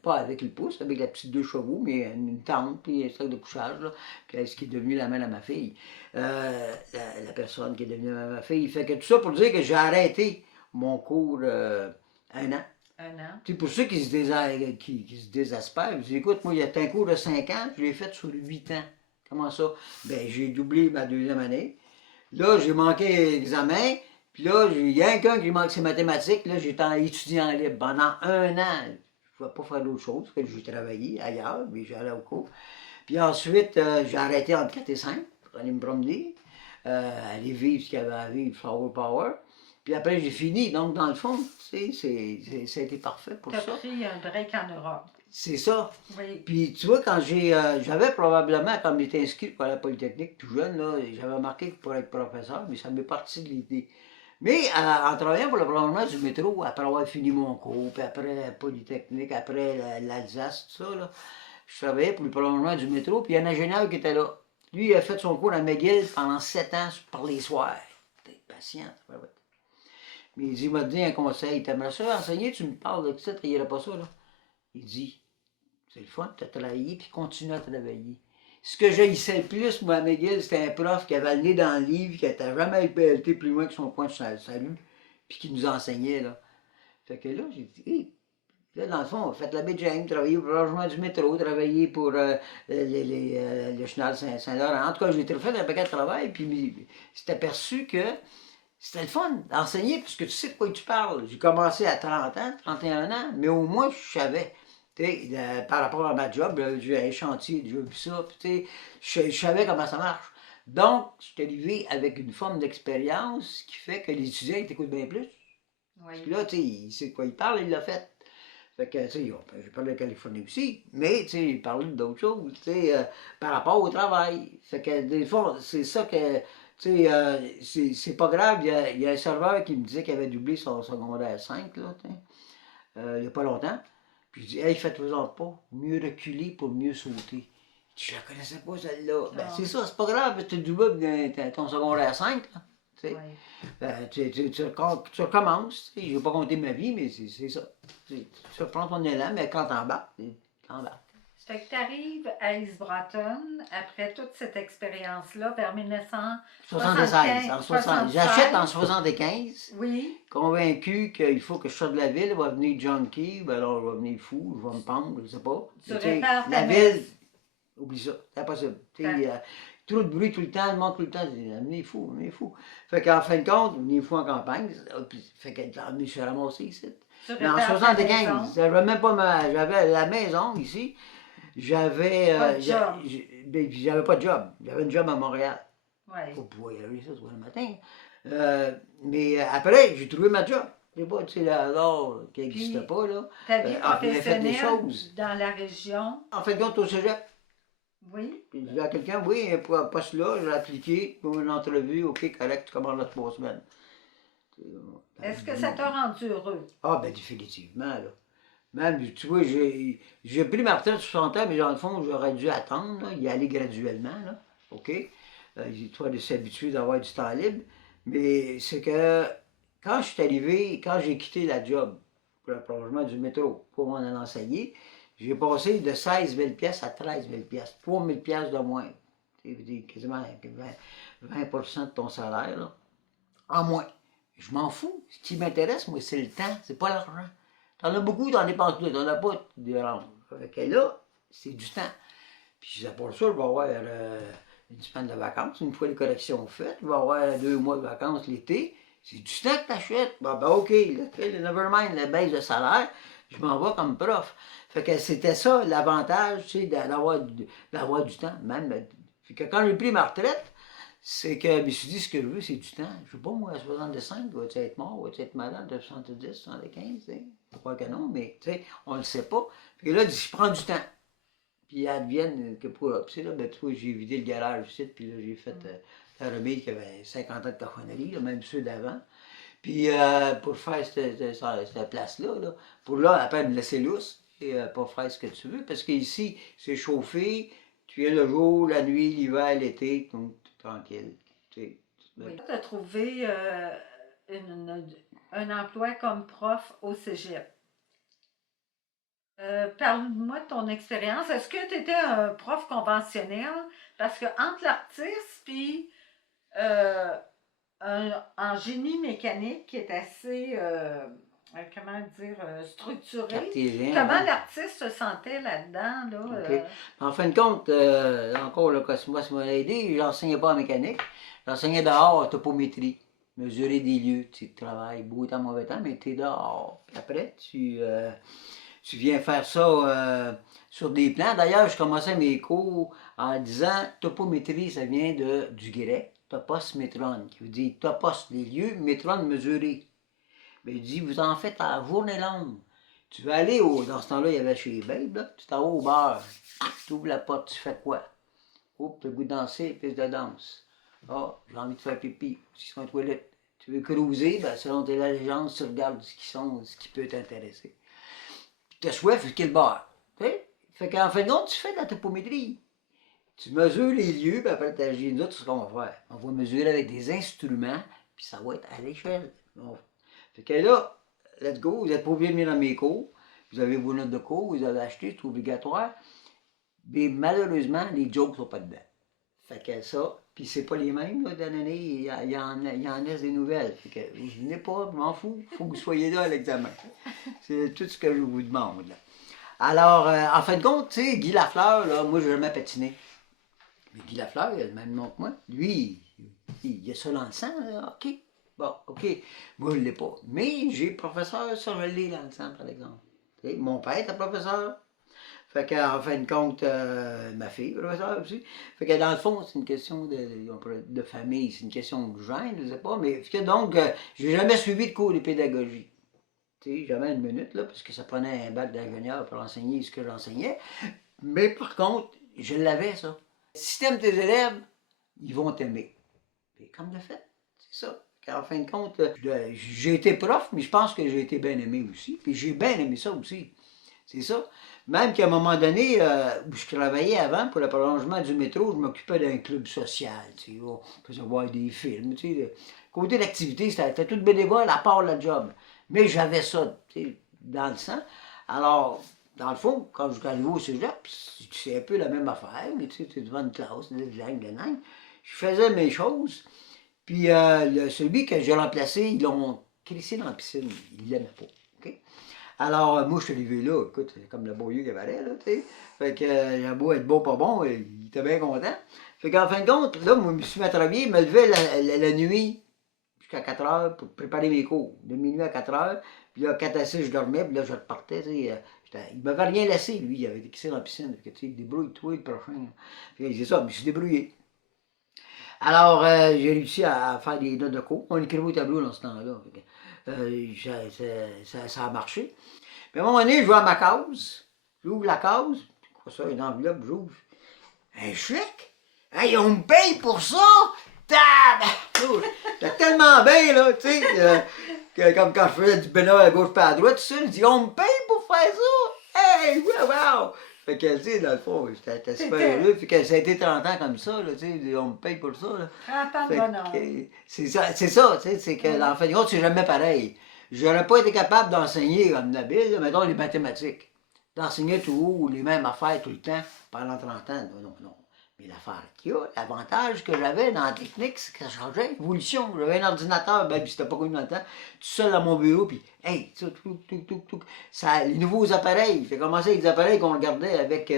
pas avec le pouce, avec la petite 2 chevaux, mais une tente, puis un sac de couchage, là, ce qui est devenu la mère à ma fille. La personne qui est devenue la mère à ma fille. Fait que tout ça pour dire que j'ai arrêté mon cours 1 an. Un an. Tu sais, pour ceux qui se désespèrent, je dis, écoute, moi, il y a un cours de 5 ans, je l'ai fait sur 8 ans. Comment ça? Ben, j'ai doublé ma deuxième année. Là, j'ai manqué l'examen. Puis là, il y a quelqu'un qui manque ses mathématiques. Là, j'étais étudiant libre pendant 1 an. Je ne pouvais pas faire d'autre chose que j'ai travaillé ailleurs, mais j'allais au cours. Puis ensuite, j'ai arrêté entre 4 et 5 pour aller me promener, aller vivre ce qu'il y avait à vivre, Flower Power. Puis après, j'ai fini. Donc, dans le fond, tu sais, ça a été parfait pour Tu as ça. pris un break en Europe. C'est ça. Oui. Puis tu vois, quand j'avais probablement, comme j'étais inscrit pour la Polytechnique tout jeune, là, j'avais marqué pour être professeur, mais ça m'est parti de l'idée. Mais en travaillant pour le prolongement du métro, après avoir fini mon cours, puis après la Polytechnique, après l'Alsace, tout ça, là, je travaillais pour le prolongement du métro, puis il y a un ingénieur qui était là. Lui, il a fait son cours à McGill pendant 7 ans par les soirs. T'es patient, ouais. Mais il m'a dit un conseil, t'aimerais ça enseigner, tu me parles de ça, tu n'irais pas ça, là. Il dit, c'est le fun, tu as travaillé, puis continue à travailler. Ce que j'haïssais le plus, moi, à McGill, c'était un prof qui avait le nez dans le livre, qui n'était jamais été plus loin que son coin de salut, puis qui nous enseignait, là. Fait que là, j'ai dit, hey. Là, dans le fond, on a fait la Baie James, travaillé pour le logement du métro, travaillé pour le Chenal Saint-Laurent. En tout cas, j'ai fait un paquet de travail, puis c'est aperçu que c'était le fun d'enseigner, parce que tu sais de quoi tu parles. J'ai commencé à 30 ans, 31 ans, mais au moins, je savais. Par rapport à ma job, j'ai un chantier, j'ai vu ça, puis je savais comment ça marche. Donc, je suis arrivé avec une forme d'expérience qui fait que les étudiants ils t'écoutent bien plus. Oui. Parce que là, tu sais, il sait de quoi il parle, il l'a fait. Fait que, tu sais, j'ai parlé de Californie aussi, mais, tu sais, il parlait d'autres choses, tu sais, par rapport au travail. Fait que, des fois, c'est ça que, tu sais, c'est pas grave. Il y a un serveur qui me disait qu'il avait doublé son secondaire 5, là, il y a pas longtemps. Puis je dis, hey, faites-vous-en pas, mieux reculer pour mieux sauter. Je la connaissais pas, celle-là. Ben, c'est ça, c'est pas grave, tu doubles ton secondaire 5, là. Tu sais. Oui. Ben, tu recommences. Je n'ai pas compté ma vie, mais c'est ça. Tu reprends ton élan, mais quand t'embarques, t'embarques. Fait que tu arrives à East Broughton après toute cette expérience-là vers 76. 1975. J'achète en 75, Oui, convaincu qu'il faut que je sorte de la ville, il va venir junkie, ben alors je vais venir fou, je vais me pendre, je sais pas. tu Mais tu sais, répares la ta ville, maison. oublie ça, c'est impossible. Tu sais, Ouais. trop de bruit tout le temps, le monde tout le temps, venez fou, venez fou. Fait qu'en fin de compte, venez fou en campagne, fait que je suis ramassé ici. Tu Mais en répares ta 75, maison. j'avais même pas j'avais la maison ici, j'avais, Pas de job. ben, j'avais pas de job, j'avais un job à Montréal. Ouais. Pour pouvoir y aller ça soit le matin. Mais après, j'ai trouvé ma job. C'est pas, tu sais, l'or qui n'existait Puis, pas, là. ta vie J'avais fait des professionnelle choses. dans la région. En fait, compte, au cégep, Oui. puis je disais à quelqu'un, oui, pour un poste là, j'ai appliqué pour une entrevue, ok, correct, tu commences dans 3 semaines. Est-ce que ça t'a rendu heureux? Ah, ben définitivement, là. Même, tu vois, j'ai pris ma retraite à 60 ans, mais dans le fond, j'aurais dû attendre, là, y aller graduellement, là, OK? Histoire de s'habituer d'avoir du temps libre. Mais c'est que quand je suis arrivé, quand j'ai quitté la job pour le prolongement du métro pour m'en aller enseigner, j'ai passé de 16 000 pièces à 13 000 pièces, 3 000 pièces de moins. C'est quasiment 20% de ton salaire, là, en moins. Je m'en fous. Ce qui m'intéresse, moi, c'est le temps, c'est pas l'argent. T'en as beaucoup, t'en dépenses tout. T'en as pas, tu déranges. Fait que là, c'est du temps. Puis je disais, pour ça, je vais avoir une semaine de vacances, une fois les corrections faites. Je vais avoir 2 mois de vacances l'été. C'est du temps que t'achètes. Ben, OK, le nevermind, la baisse de salaire, je m'en vais comme prof. Fait que c'était ça l'avantage, tu sais, d'avoir du temps. Même, fait que quand j'ai pris ma retraite, c'est que je me suis dit, ce que je veux, c'est du temps. Je sais pas, moi, à 65, vas-tu être mort, vas-tu être malade de 70, 75, tu sais? Je crois que non, mais, tu sais, on le sait pas. Puis là, je prends du temps. Puis advienne que pour. Puis c'est là, ben, tu vois, j'ai vidé le garage ici, puis là, j'ai fait la remise qui avait 50 ans de cochonnerie, là, même ceux d'avant. Puis pour faire cette place-là, là, pour là, après me laisser lousse, et pour faire ce que tu veux, parce qu'ici, c'est chauffé, tu viens le jour, la nuit, l'hiver, l'été, donc tranquille. Tu sais, Oui. Tu as trouvé un emploi comme prof au cégep. Parle-moi de ton expérience. Est-ce que tu étais un prof conventionnel? Parce que entre l'artiste puis en génie mécanique qui est assez, comment dire, structuré, cartésien. comment Hein? l'artiste se sentait là-dedans? Là, OK. En fin de compte, encore, là, moi, ça m'a aidé, j'enseignais pas en mécanique, j'enseignais dehors en topométrie, mesurer des lieux, tu travailles beau temps, mauvais temps, mais tu es dehors. Puis après, tu viens faire ça sur des plans. D'ailleurs, je commençais mes cours en disant topométrie, ça vient du grec, topos métron, qui veut dire topos, les lieux, métron, mesurer. Mais il dit, vous en faites à la journée longue. Tu vas aller dans ce temps-là, il y avait chez Babe, là, tu t'en vas au bar, tu ouvres la porte, tu fais quoi? Oh, tu as le goût de danser, piste de danse. Ah, j'ai envie de faire pipi, si c'est une toilette. Tu veux cruiser, ben, selon tes allégeances, tu regardes ce qui peut t'intéresser. Tu as soif, quel bar? Fait qu'en fin de compte, tu fais de la topométrie. Tu mesures les lieux, puis après, tu agis. Nous autres, c'est ce qu'on va faire. On va mesurer avec des instruments, puis ça va être à l'échelle. Fait que là, let's go, vous n'êtes pas obligé de venir dans mes cours. Vous avez vos notes de cours, vous avez acheté, c'est obligatoire. Mais malheureusement, les jokes ne sont pas dedans. Fait que ça, puis c'est pas les mêmes, là, d'une année, il y en a des nouvelles. Fait que je venez pas, je m'en fous, il faut que vous soyez là à l'examen. C'est tout ce que je vous demande. Là. Alors, en fin de compte, tu sais, Guy Lafleur, là, moi, je n'ai jamais patiné. Mais Guy Lafleur, il a le même nom que moi. Lui, il a ça dans le sang, là, OK. Bon, OK. Moi, je ne l'ai pas. Mais j'ai professeur, ça, je l'ai dans le sang, par exemple. T'sais, mon père était professeur. Fait qu'en fin de compte, ma fille, professeur aussi. Fait que dans le fond, c'est une question de famille, c'est une question de gêne, je ne sais pas. Mais donc, j'ai jamais suivi de cours de pédagogie. T'sais, jamais une minute, là, parce que ça prenait un bac d'ingénieur pour enseigner ce que j'enseignais. Mais par contre, je l'avais, ça. Si t'aimes tes élèves, ils vont t'aimer. Et comme de fait, c'est ça. En fin de compte, j'ai été prof, mais je pense que j'ai été bien aimé aussi. Puis j'ai bien aimé ça aussi. C'est ça. Même qu'à un moment donné, où je travaillais avant pour le prolongement du métro, je m'occupais d'un club social. Tu sais, on faisait voir des films. Tu sais, côté d'activité, c'était tout bénévole à part le job. Mais j'avais ça tu sais, dans le sang. Alors, dans le fond, quand je suis arrivé au cégep, c'est un peu la même affaire, mais tu sais, tu es devant une classe, de langue. Je faisais mes choses, puis celui que j'ai remplacé, ils l'ont crissé dans la piscine. Il l'aimait pas. OK? Alors, moi, je suis arrivé là, écoute, c'est comme le beau vieux cabaret, là, tu sais. Fait que j'ai beau être bon, pas bon, il était bien content. Fait qu'en fin de compte, là, moi, je me suis mis à travailler, je me levais la nuit jusqu'à 4 heures pour préparer mes cours. De minuit à 4 heures, puis là, 4 à 6, je dormais, puis là, je repartais, tu sais. Il m'avait rien laissé, lui, il avait été crissé dans la piscine. Fait que, tu sais, débrouille-toi le prochain. Fait que c'est ça, je me suis débrouillé. Alors, j'ai réussi à faire des notes de cours. On écrivait au tableau dans ce temps-là. Ça a marché. Puis à un moment donné, je vais à ma case. J'ouvre la case. Quoi ça, une enveloppe, j'ouvre. Un chèque? Hey, on me paye pour ça? C'était tellement bien, là, tu sais, comme quand je faisais du bénévolat à gauche pas à droite, tout ça, je dis, on me paye pour faire ça? Hey, wow! Fait que, tu sais, dans le fond, j'étais super heureux. Fait que ça a été 30 ans comme ça, là, tu sais, on me paye pour ça, là. 30 ans de Fait bonheur. que, c'est ça, tu sais, c'est que, en fin de compte, c'est jamais pareil. J'aurais pas été capable d'enseigner comme Nabil, là, mettons, les mathématiques. D'enseigner tout les mêmes affaires tout le temps pendant 30 ans. Non. Mais l'affaire qu'il y a, l'avantage que j'avais dans la technique, c'est que ça changeait, évolution. J'avais un ordinateur, ben, puis c'était pas connu dans le temps, tout seul dans mon bureau, puis hey, ça, les nouveaux appareils, j'ai commencé avec des appareils qu'on regardait avec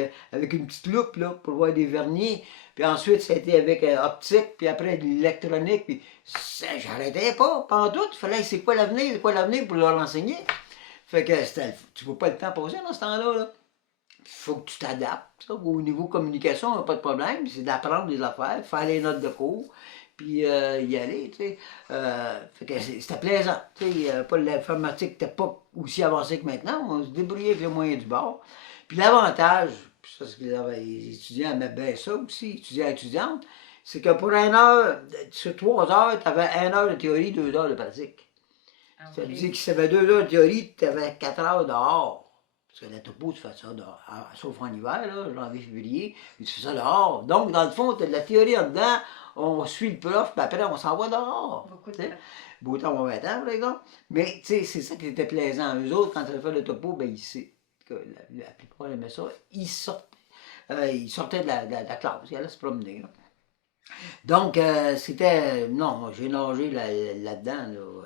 une petite loupe, là, pour voir des verniers, puis ensuite, ça a été avec optique, puis après, l'électronique, puis j'arrêtais pas, pendant tout, il fallait, c'est quoi l'avenir pour leur enseigner. Fait que tu vois pas le temps passer dans ce temps-là, là. Il faut que tu t'adaptes. Au niveau communication, il n'y a pas de problème. C'est d'apprendre des affaires, faire les notes de cours, puis y aller, tu sais. Fait que c'était plaisant. Tu sais, pas l'informatique n'était pas aussi avancée que maintenant. On se débrouillait avec le moyen du bord. Puis l'avantage, puis ça, c'est que les étudiants aimaient bien ça aussi, étudiants et étudiantes, c'est que pour 1 heure, sur 3 heures, tu avais 1 heure de théorie, 2 heures de pratique. Ça veut dire que si tu avais 2 heures de théorie, tu avais 4 heures dehors. Parce que la topo, tu fais ça dehors, sauf en hiver, là, janvier, février, puis tu fais ça dehors. Donc, dans le fond, tu as de la théorie en dedans, on suit le prof, puis après, on s'en va dehors. Beaucoup de temps. Beau temps, mauvais temps, par exemple. Mais, tu sais, c'est ça qui était plaisant. Eux autres, quand ils fait le topo, ben, la plupart aimaient ça, ils sortaient de la classe, ils allaient se promener, là. Donc, c'était. Non, j'ai nagé là-dedans, là.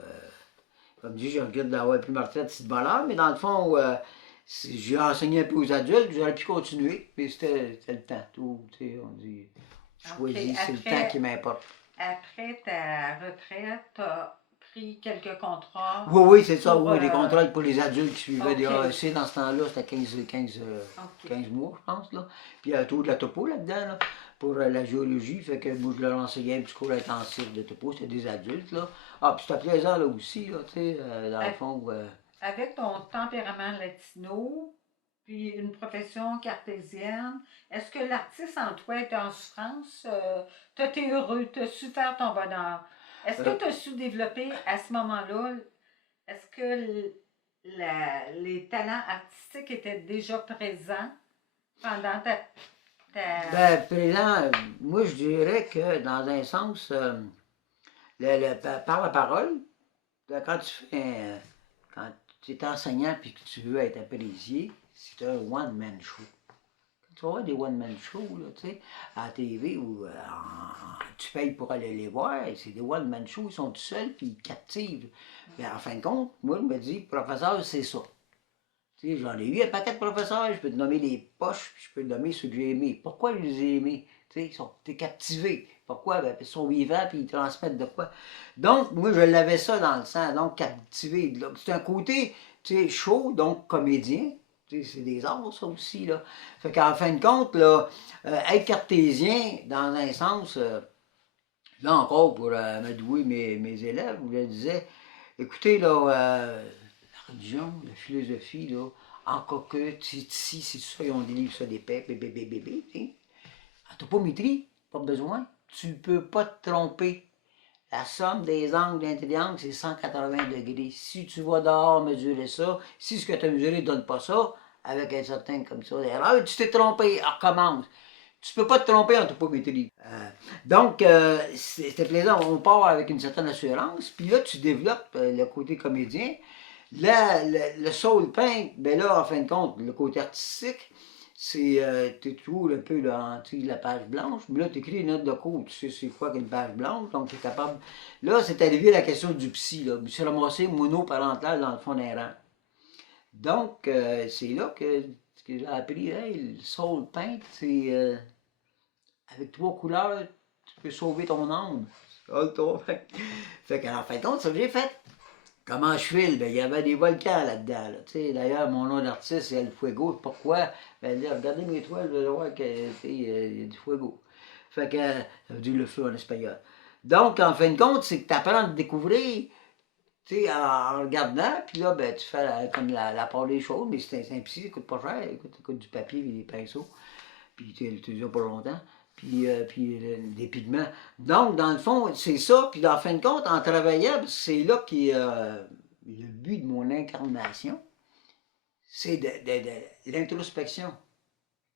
Comme je dis, je regrette d'avoir pris ma retraite si de bonheur, mais dans le fond, j'ai enseigné un peu aux adultes, j'aurais pu continuer, mais c'était le temps. Tout, tu sais, on dit, choisis, c'est le temps qui m'importe. Après ta retraite, tu as pris quelques contrats. Oui, c'est ça, oui, des contrats pour les adultes qui suivaient des AEC dans ce temps-là, c'était 15 mois, je pense, là. Puis il y a tout de la topo là-dedans, là, pour la géologie, fait que moi je leur enseignais un petit cours intensif de topo, c'était des adultes, là. Ah, puis c'était plaisant, là aussi, là, tu sais, dans le fond. Avec ton tempérament latino, puis une profession cartésienne, est-ce que l'artiste en toi est en souffrance? Tu as été heureux, tu as su faire ton bonheur. Est-ce que tu as su développer à ce moment-là, est-ce que les talents artistiques étaient déjà présents pendant ta... Ben, présent, moi je dirais que dans un sens, par la parole, quand tu fais, quand tu es enseignant puis que tu veux être apprécié, c'est un one-man show. Tu vas voir des one-man shows, là, tu sais, à la TV où tu payes pour aller les voir, c'est des one-man shows, ils sont tout seuls puis ils captivent. Mais en fin de compte, moi, je me dis, professeur, c'est ça. Tu sais, j'en ai eu un paquet de professeurs, je peux te nommer les poches, puis je peux te nommer ceux que j'ai aimés. Pourquoi je les ai aimés? Tu sais, t'es captivé. Pourquoi? Ben, ils sont vivants, puis ils transmettent de quoi. Donc, moi, je l'avais ça dans le sang, donc captivé. C'est un côté, tu sais, chaud, donc comédien. Tu sais, c'est des arts, ça aussi, là. Fait qu'en fin de compte, là, être cartésien, dans un sens, là encore, pour me douer mes élèves, je leur disais, écoutez, là, la religion, la philosophie, là, en cas c'est ici, c'est ça, ils ont des livres sur des paix, bébé, tu sais. En topométrie, pas besoin. Tu peux pas te tromper. La somme des angles d'un triangle, c'est 180 degrés. Si tu vas dehors mesurer ça, si ce que tu as mesuré ne donne pas ça, avec un certain comme ça d'erreur, tu t'es trompé, recommence. Tu peux pas te tromper en topométrie. Donc, c'était plaisant. On part avec une certaine assurance. Puis là, tu développes le côté comédien. Le soul paint, ben là, en fin de compte, le côté artistique, c'est, tu trouves un peu là, tu sais, la page blanche, mais là, tu écris une note de cours, tu sais c'est quoi qu'une page blanche, donc tu es capable. Là, c'est arrivé la question du psy, là. Je me suis ramassé monoparental dans le fond d'un rang. Donc, c'est là que j'ai appris, hey, le soul paint, c'est avec 3 couleurs, tu peux sauver ton âme. Fait qu'en fin de compte, ça que j'ai fait. Comment je file? Ben, il y avait des volcans là-dedans. Là. Tu sais, d'ailleurs, mon nom d'artiste, c'est El Fuego. Pourquoi? Ben, là, regardez mes toiles, vous allez voir que, tu sais, il y a du fuego. Fait que, ça veut dire le feu en espagnol. Donc, en fin de compte, c'est que tu apprends à te découvrir, tu sais, en regardant, puis là, ben, tu fais comme la part des choses, mais c'est un psy, ça coûte pas cher, ça coûte du papier et des pinceaux, puis tu les as pas longtemps, puis des pigments. Donc, dans le fond, c'est ça, puis en fin de compte, en travaillant, c'est là qui le but de mon incarnation, c'est de l'introspection.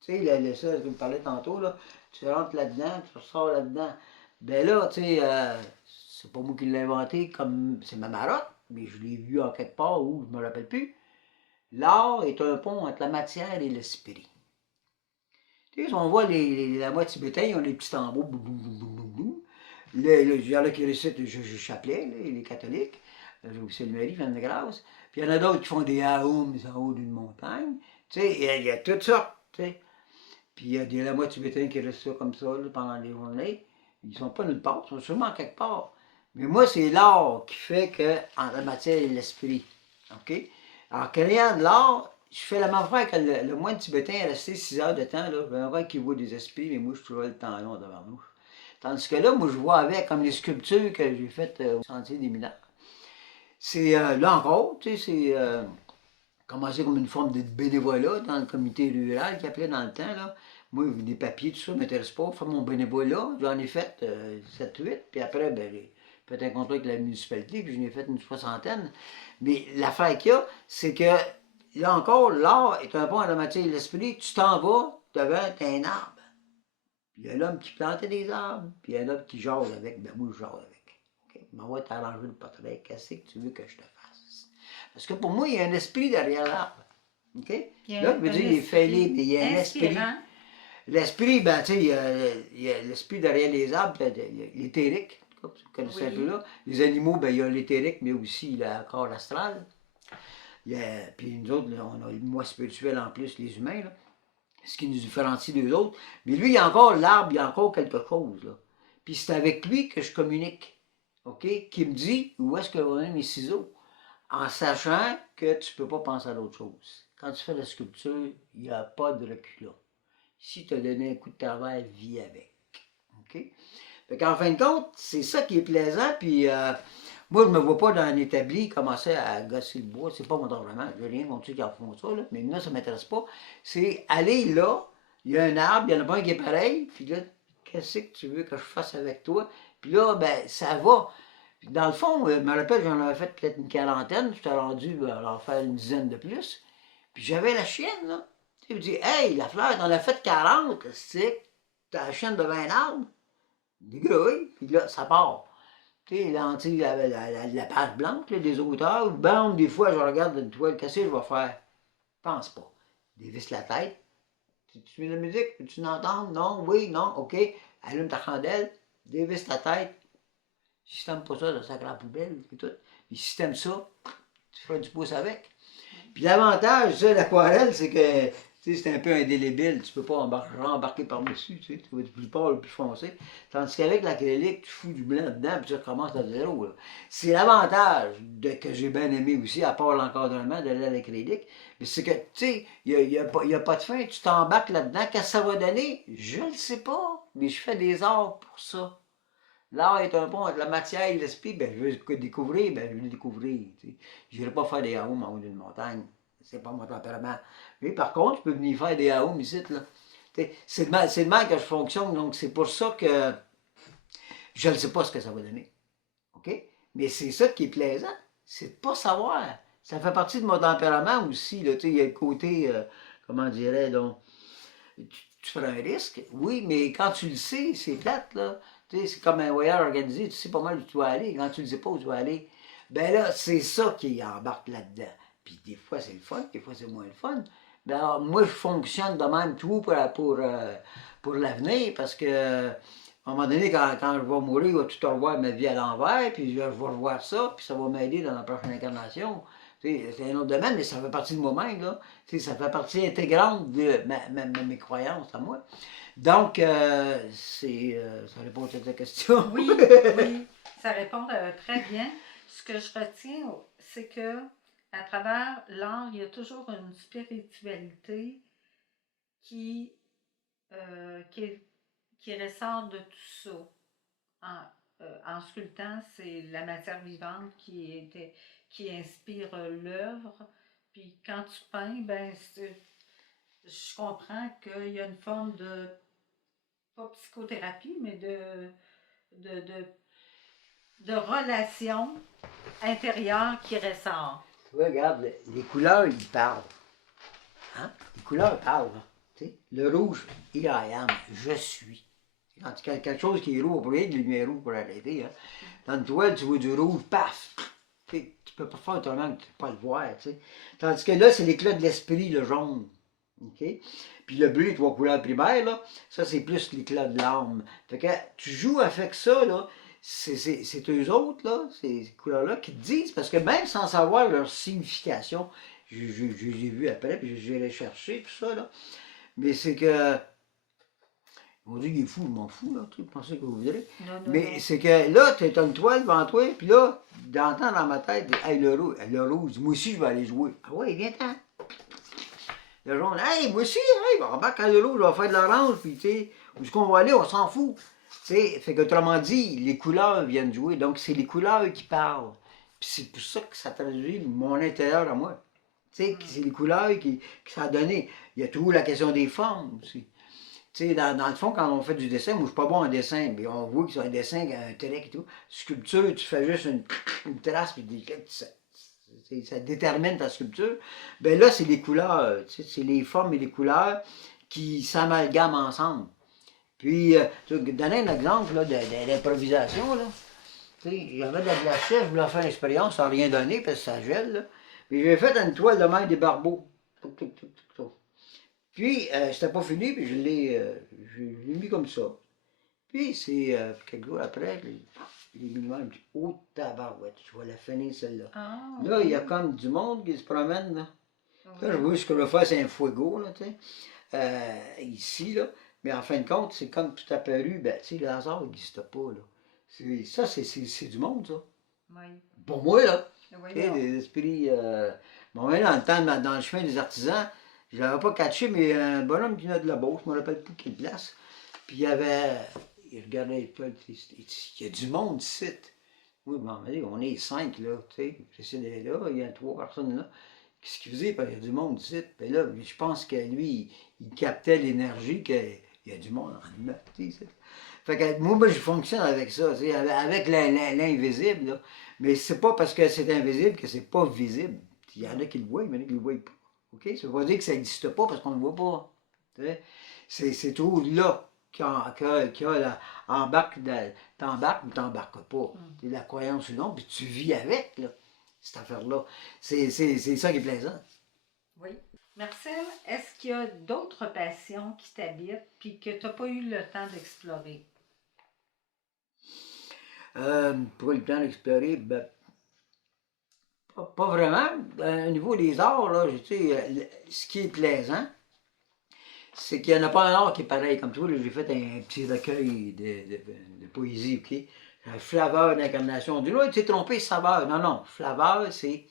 Tu sais, ça, je vous parlais tantôt, là, tu rentres là-dedans, tu ressors là-dedans. Ben là, tu sais, c'est pas moi qui l'ai inventé, comme c'est ma marotte, mais je l'ai vu en quelque part où je me rappelle plus. L'art est un pont entre la matière et l'esprit. Tu sais, on voit la moitié tibétains, ils ont des petits tambours, boum, boum, boum, boum, boum, boum. Il y en a qui récitent le chapelet, là, les catholiques, c'est le Marie, de grâce. Puis il y en a d'autres qui font des haoums en haut d'une montagne. Tu sais, il y a toutes sortes, tu sais. Puis il y a des Lamois tibétains qui restent ça comme ça là, pendant les journées. Ils sont pas nulle part, ils sont sûrement quelque part. Mais moi, c'est l'art qui fait que, entre la matière et l'esprit. OK? En créant de l'art, je fais la même affaire que le moine tibétain est resté 6 heures de temps. Là. Je vais qu'il voit des esprits, mais moi, je trouvais le temps long devant nous. Tandis que là, moi, je vois avec, comme les sculptures que j'ai faites au Sentier des Mineurs. C'est, là encore, tu sais, c'est commencé comme une forme de bénévolat dans le comité rural qui appelait dans le temps. Là. Moi, des papiers, tout ça, ne m'intéresse pas. Faire mon bénévolat, j'en ai fait 7-8. Puis après, ben, j'ai fait un contrat avec la municipalité, puis j'en ai fait une 60aine. Mais l'affaire qu'il y a, c'est que, là encore, l'art est un pont à la matière et l'esprit. Tu t'en vas devant un arbre. Puis il y a l'homme qui plantait des arbres, puis il y a un homme qui jase avec. Ben moi, je jase avec. Okay? Mais on va t'arranger le portrait. Qu'est-ce que tu veux que je te fasse? Parce que pour moi, il y a un esprit derrière l'arbre. OK? Là, je veux dire, il est fêlé, mais il y a un esprit. L'esprit, ben, tu sais, il y a l'esprit derrière les arbres, il y a l'éthérique, vous connaissez un peu là. Les animaux, ben, il y a l'éthérique, mais aussi il y a le corps astral. Puis nous autres, là, on a le moi spirituel en plus, les humains, là, ce qui nous différencie des autres. Mais lui, il y a encore l'arbre, il y a encore quelque chose, là. Puis c'est avec lui que je communique, OK? Qui me dit où est-ce que vont mes ciseaux, en sachant que tu ne peux pas penser à d'autre chose. Quand tu fais la sculpture, il n'y a pas de recul là. Si tu as donné un coup de travail, vis avec. OK? Fait qu'en fin de compte, c'est ça qui est plaisant. Puis moi, je ne me vois pas dans un établi commencer à gosser le bois. C'est pas mon travail. Je n'ai rien contre ceux qui en font ça, là. Mais moi, ça ne m'intéresse pas. C'est aller là, il y a un arbre, il y en a pas un qui est pareil. Puis là, qu'est-ce que tu veux que je fasse avec toi? Puis là, ben, ça va. Puis dans le fond, je me rappelle, j'en avais fait peut-être une quarantaine. J'étais rendu à en faire une dizaine de plus. Puis j'avais la chienne, là. Tu sais, je dis, hey, la fleur, t'en as fait 40, c'est t'as la chaîne de 20 arbres. Des grouilles, puis là, ça part. Tu sais, lentilles, la page blanche, là, des auteurs, bam, des fois, je regarde une toile, qu'est-ce que je vais faire? Pense pas. Dévisse la tête. Tu mets de la musique, peux-tu l'entendre? Non, oui, non, ok. Allume ta chandelle, dévisse ta tête. Si t'aimes pas ça, ça sacre à la poubelle, et tout. Puis si t'aimes ça, tu feras du pouce avec. Puis l'avantage, ça, l'aquarelle, c'est que c'est un peu indélébile. Tu peux pas embarquer par-dessus. Tu vas être plus pâle, plus foncé. Tandis qu'avec l'acrylique, tu fous du blanc dedans puis tu recommences à zéro. C'est l'avantage que j'ai bien aimé aussi, à part l'encadrement de l'acrylique. Mais c'est que, tu sais, il n'y a pas de fin. Tu t'embarques là-dedans. Qu'est-ce que ça va donner? Je ne sais pas. Mais je fais des arts pour ça. L'art est un pont entre la matière et l'esprit. Ben, je veux découvrir, ben, je veux le découvrir. Je n'irai pas faire des haums en haut d'une montagne. C'est pas mon tempérament. Mais par contre, je peux venir faire des haums ici. Là. C'est de même que je fonctionne. Donc, c'est pour ça que je ne sais pas ce que ça va donner. OK? Mais c'est ça qui est plaisant. C'est de ne pas savoir. Ça fait partie de mon tempérament aussi. Là. Il y a le côté, comment dirais donc, tu prends un risque. Oui, mais quand tu le sais, c'est plate. Là. Tu sais, c'est comme un voyage organisé, tu sais pas mal où tu vas aller. Quand tu ne sais pas où tu vas aller, ben là, c'est ça qui embarque là-dedans. Puis des fois, c'est le fun, des fois, c'est moins le fun. Ben, alors, moi, je fonctionne de même tout pour l'avenir parce que, à un moment donné, quand je vais mourir, je vais tout revoir ma vie à l'envers, puis je vais revoir ça, puis ça va m'aider dans la prochaine incarnation. C'est un autre domaine, mais ça fait partie de moi-même, là. Ça fait partie intégrante de mes croyances à moi. Donc, ça répond à ta question. Oui, oui, ça répond très bien. Ce que je retiens, c'est que à travers l'art, il y a toujours une spiritualité qui, euh, qui, qui ressort de tout ça. En sculptant, c'est la matière vivante qui inspire l'œuvre. Puis quand tu peins, ben, je comprends qu'il y a une forme de, pas psychothérapie, mais de, de, de relation intérieure qui ressort. Tu vois, regarde, les couleurs, ils parlent. Hein? Les couleurs parlent. Tu sais, le rouge, I am, je suis. Quand il y a quelque chose qui est rouge pour rien, de lumière rouge pour arrêter. Hein? Dans une toile, tu vois du rouge, paf! Tu ne peux pas faire autrement que de ne pas le voir. Tu sais. Tandis que là, c'est l'éclat de l'esprit, le jaune. Okay? Puis le bleu, les trois couleurs primaires, là, ça, c'est plus l'éclat de l'âme. Fait que tu joues avec ça, là. C'est eux autres, là, ces couleurs-là, qui te disent, parce que même sans savoir leur signification, je les ai vus après, puis je les chercher, tout ça, là. Mais c'est que. Ils m'ont dit qu'il est fou, je m'en fous, là, tu pensez que vous voudrez. Non, non, Mais non. c'est que là, tu as une toile devant toi, puis là, d'entendre dans ma tête, hey, le rouge, moi aussi, je vais aller jouer. Ah ouais, viens-t'en. Le jaune, hey, moi aussi, hey, on va quand le rouge, je vais faire de l'orange, puis tu sais, où est-ce qu'on va aller, on s'en fout. Tu sais, fait qu'autrement dit, les couleurs viennent jouer, donc c'est les couleurs qui parlent. Puis c'est pour ça que ça traduit mon intérieur à moi. Tu sais, c'est les couleurs qui ça a donné. Il y a toujours la question des formes aussi. Tu sais, dans le fond, quand on fait du dessin, moi je suis pas bon en dessin, mais on voit que c'est un dessin, un trait et tout. Sculpture, tu fais juste une trace, puis ça détermine ta sculpture. Ben là, c'est les couleurs, tu sais, c'est les formes et les couleurs qui s'amalgament ensemble. Puis, tu sais, donner un exemple là, d'improvisation, là. Tu sais, j'avais de la glace, je voulais faire l'expérience sans rien donner parce que ça gèle, là. Mais j'ai fait une toile de mer des barbeaux. Puis, c'était pas fini, puis je l'ai mis comme ça. Puis, c'est quelques jours après, il est mis même, oh tabarouette, je vais la finir celle-là. Ah, Là, il y a oui. comme du monde qui se promène, là. Là, je Oui. vois ce que je vais faire, c'est un fuego, là, tu sais, ici, là. Mais en fin de compte, c'est comme tout apparu, ben, tu sais, le hasard n'existe pas, là. Ça, c'est du monde, ça. Oui. Pour moi, là. Oui, Tu sais, non. des esprits. Bon, même dans le temps, dans le chemin des artisans, je l'avais pas catché, mais un bonhomme qui venait de la Beauce, je me rappelle plus quelle place. Puis il y avait. Il regardait les feuilles, il y a du monde ici. Oui, bon, on est 5, là, tu sais. J'essaie d'aller là, il y a 3 personnes là. Qu'est-ce qu'il faisait? Parce qu'il y a du monde ici. Puis là, je pense que lui, il captait l'énergie qu'il y a du monde en dedans, tu sais. Fait que moi, je fonctionne avec ça, tu sais, avec l'invisible, là. Mais c'est pas parce que c'est invisible que c'est pas visible. Il y en a qui le voient, il y en a qui le voient pas. OK? Ça veut pas dire que ça n'existe pas parce qu'on ne le voit pas. Tu sais. C'est tout là t'embarques ou t'embarques pas. C'est la croyance ou non, puis tu vis avec, là, cette affaire-là. C'est ça qui est plaisant. Oui. Marcel, est-ce qu'il y a d'autres passions qui t'habitent puis que tu n'as pas eu le temps d'explorer? Pour le temps d'explorer, ben, pas vraiment. Au niveau des arts, là, tu sais, ce qui est plaisant, c'est qu'il n'y en a pas un art qui est pareil. Comme tu vois, j'ai fait un petit recueil de poésie, OK? Un flaveur d'incarnation. On dit, là, tu t'es trompé, saveur. Non, non. Flaveur, c'est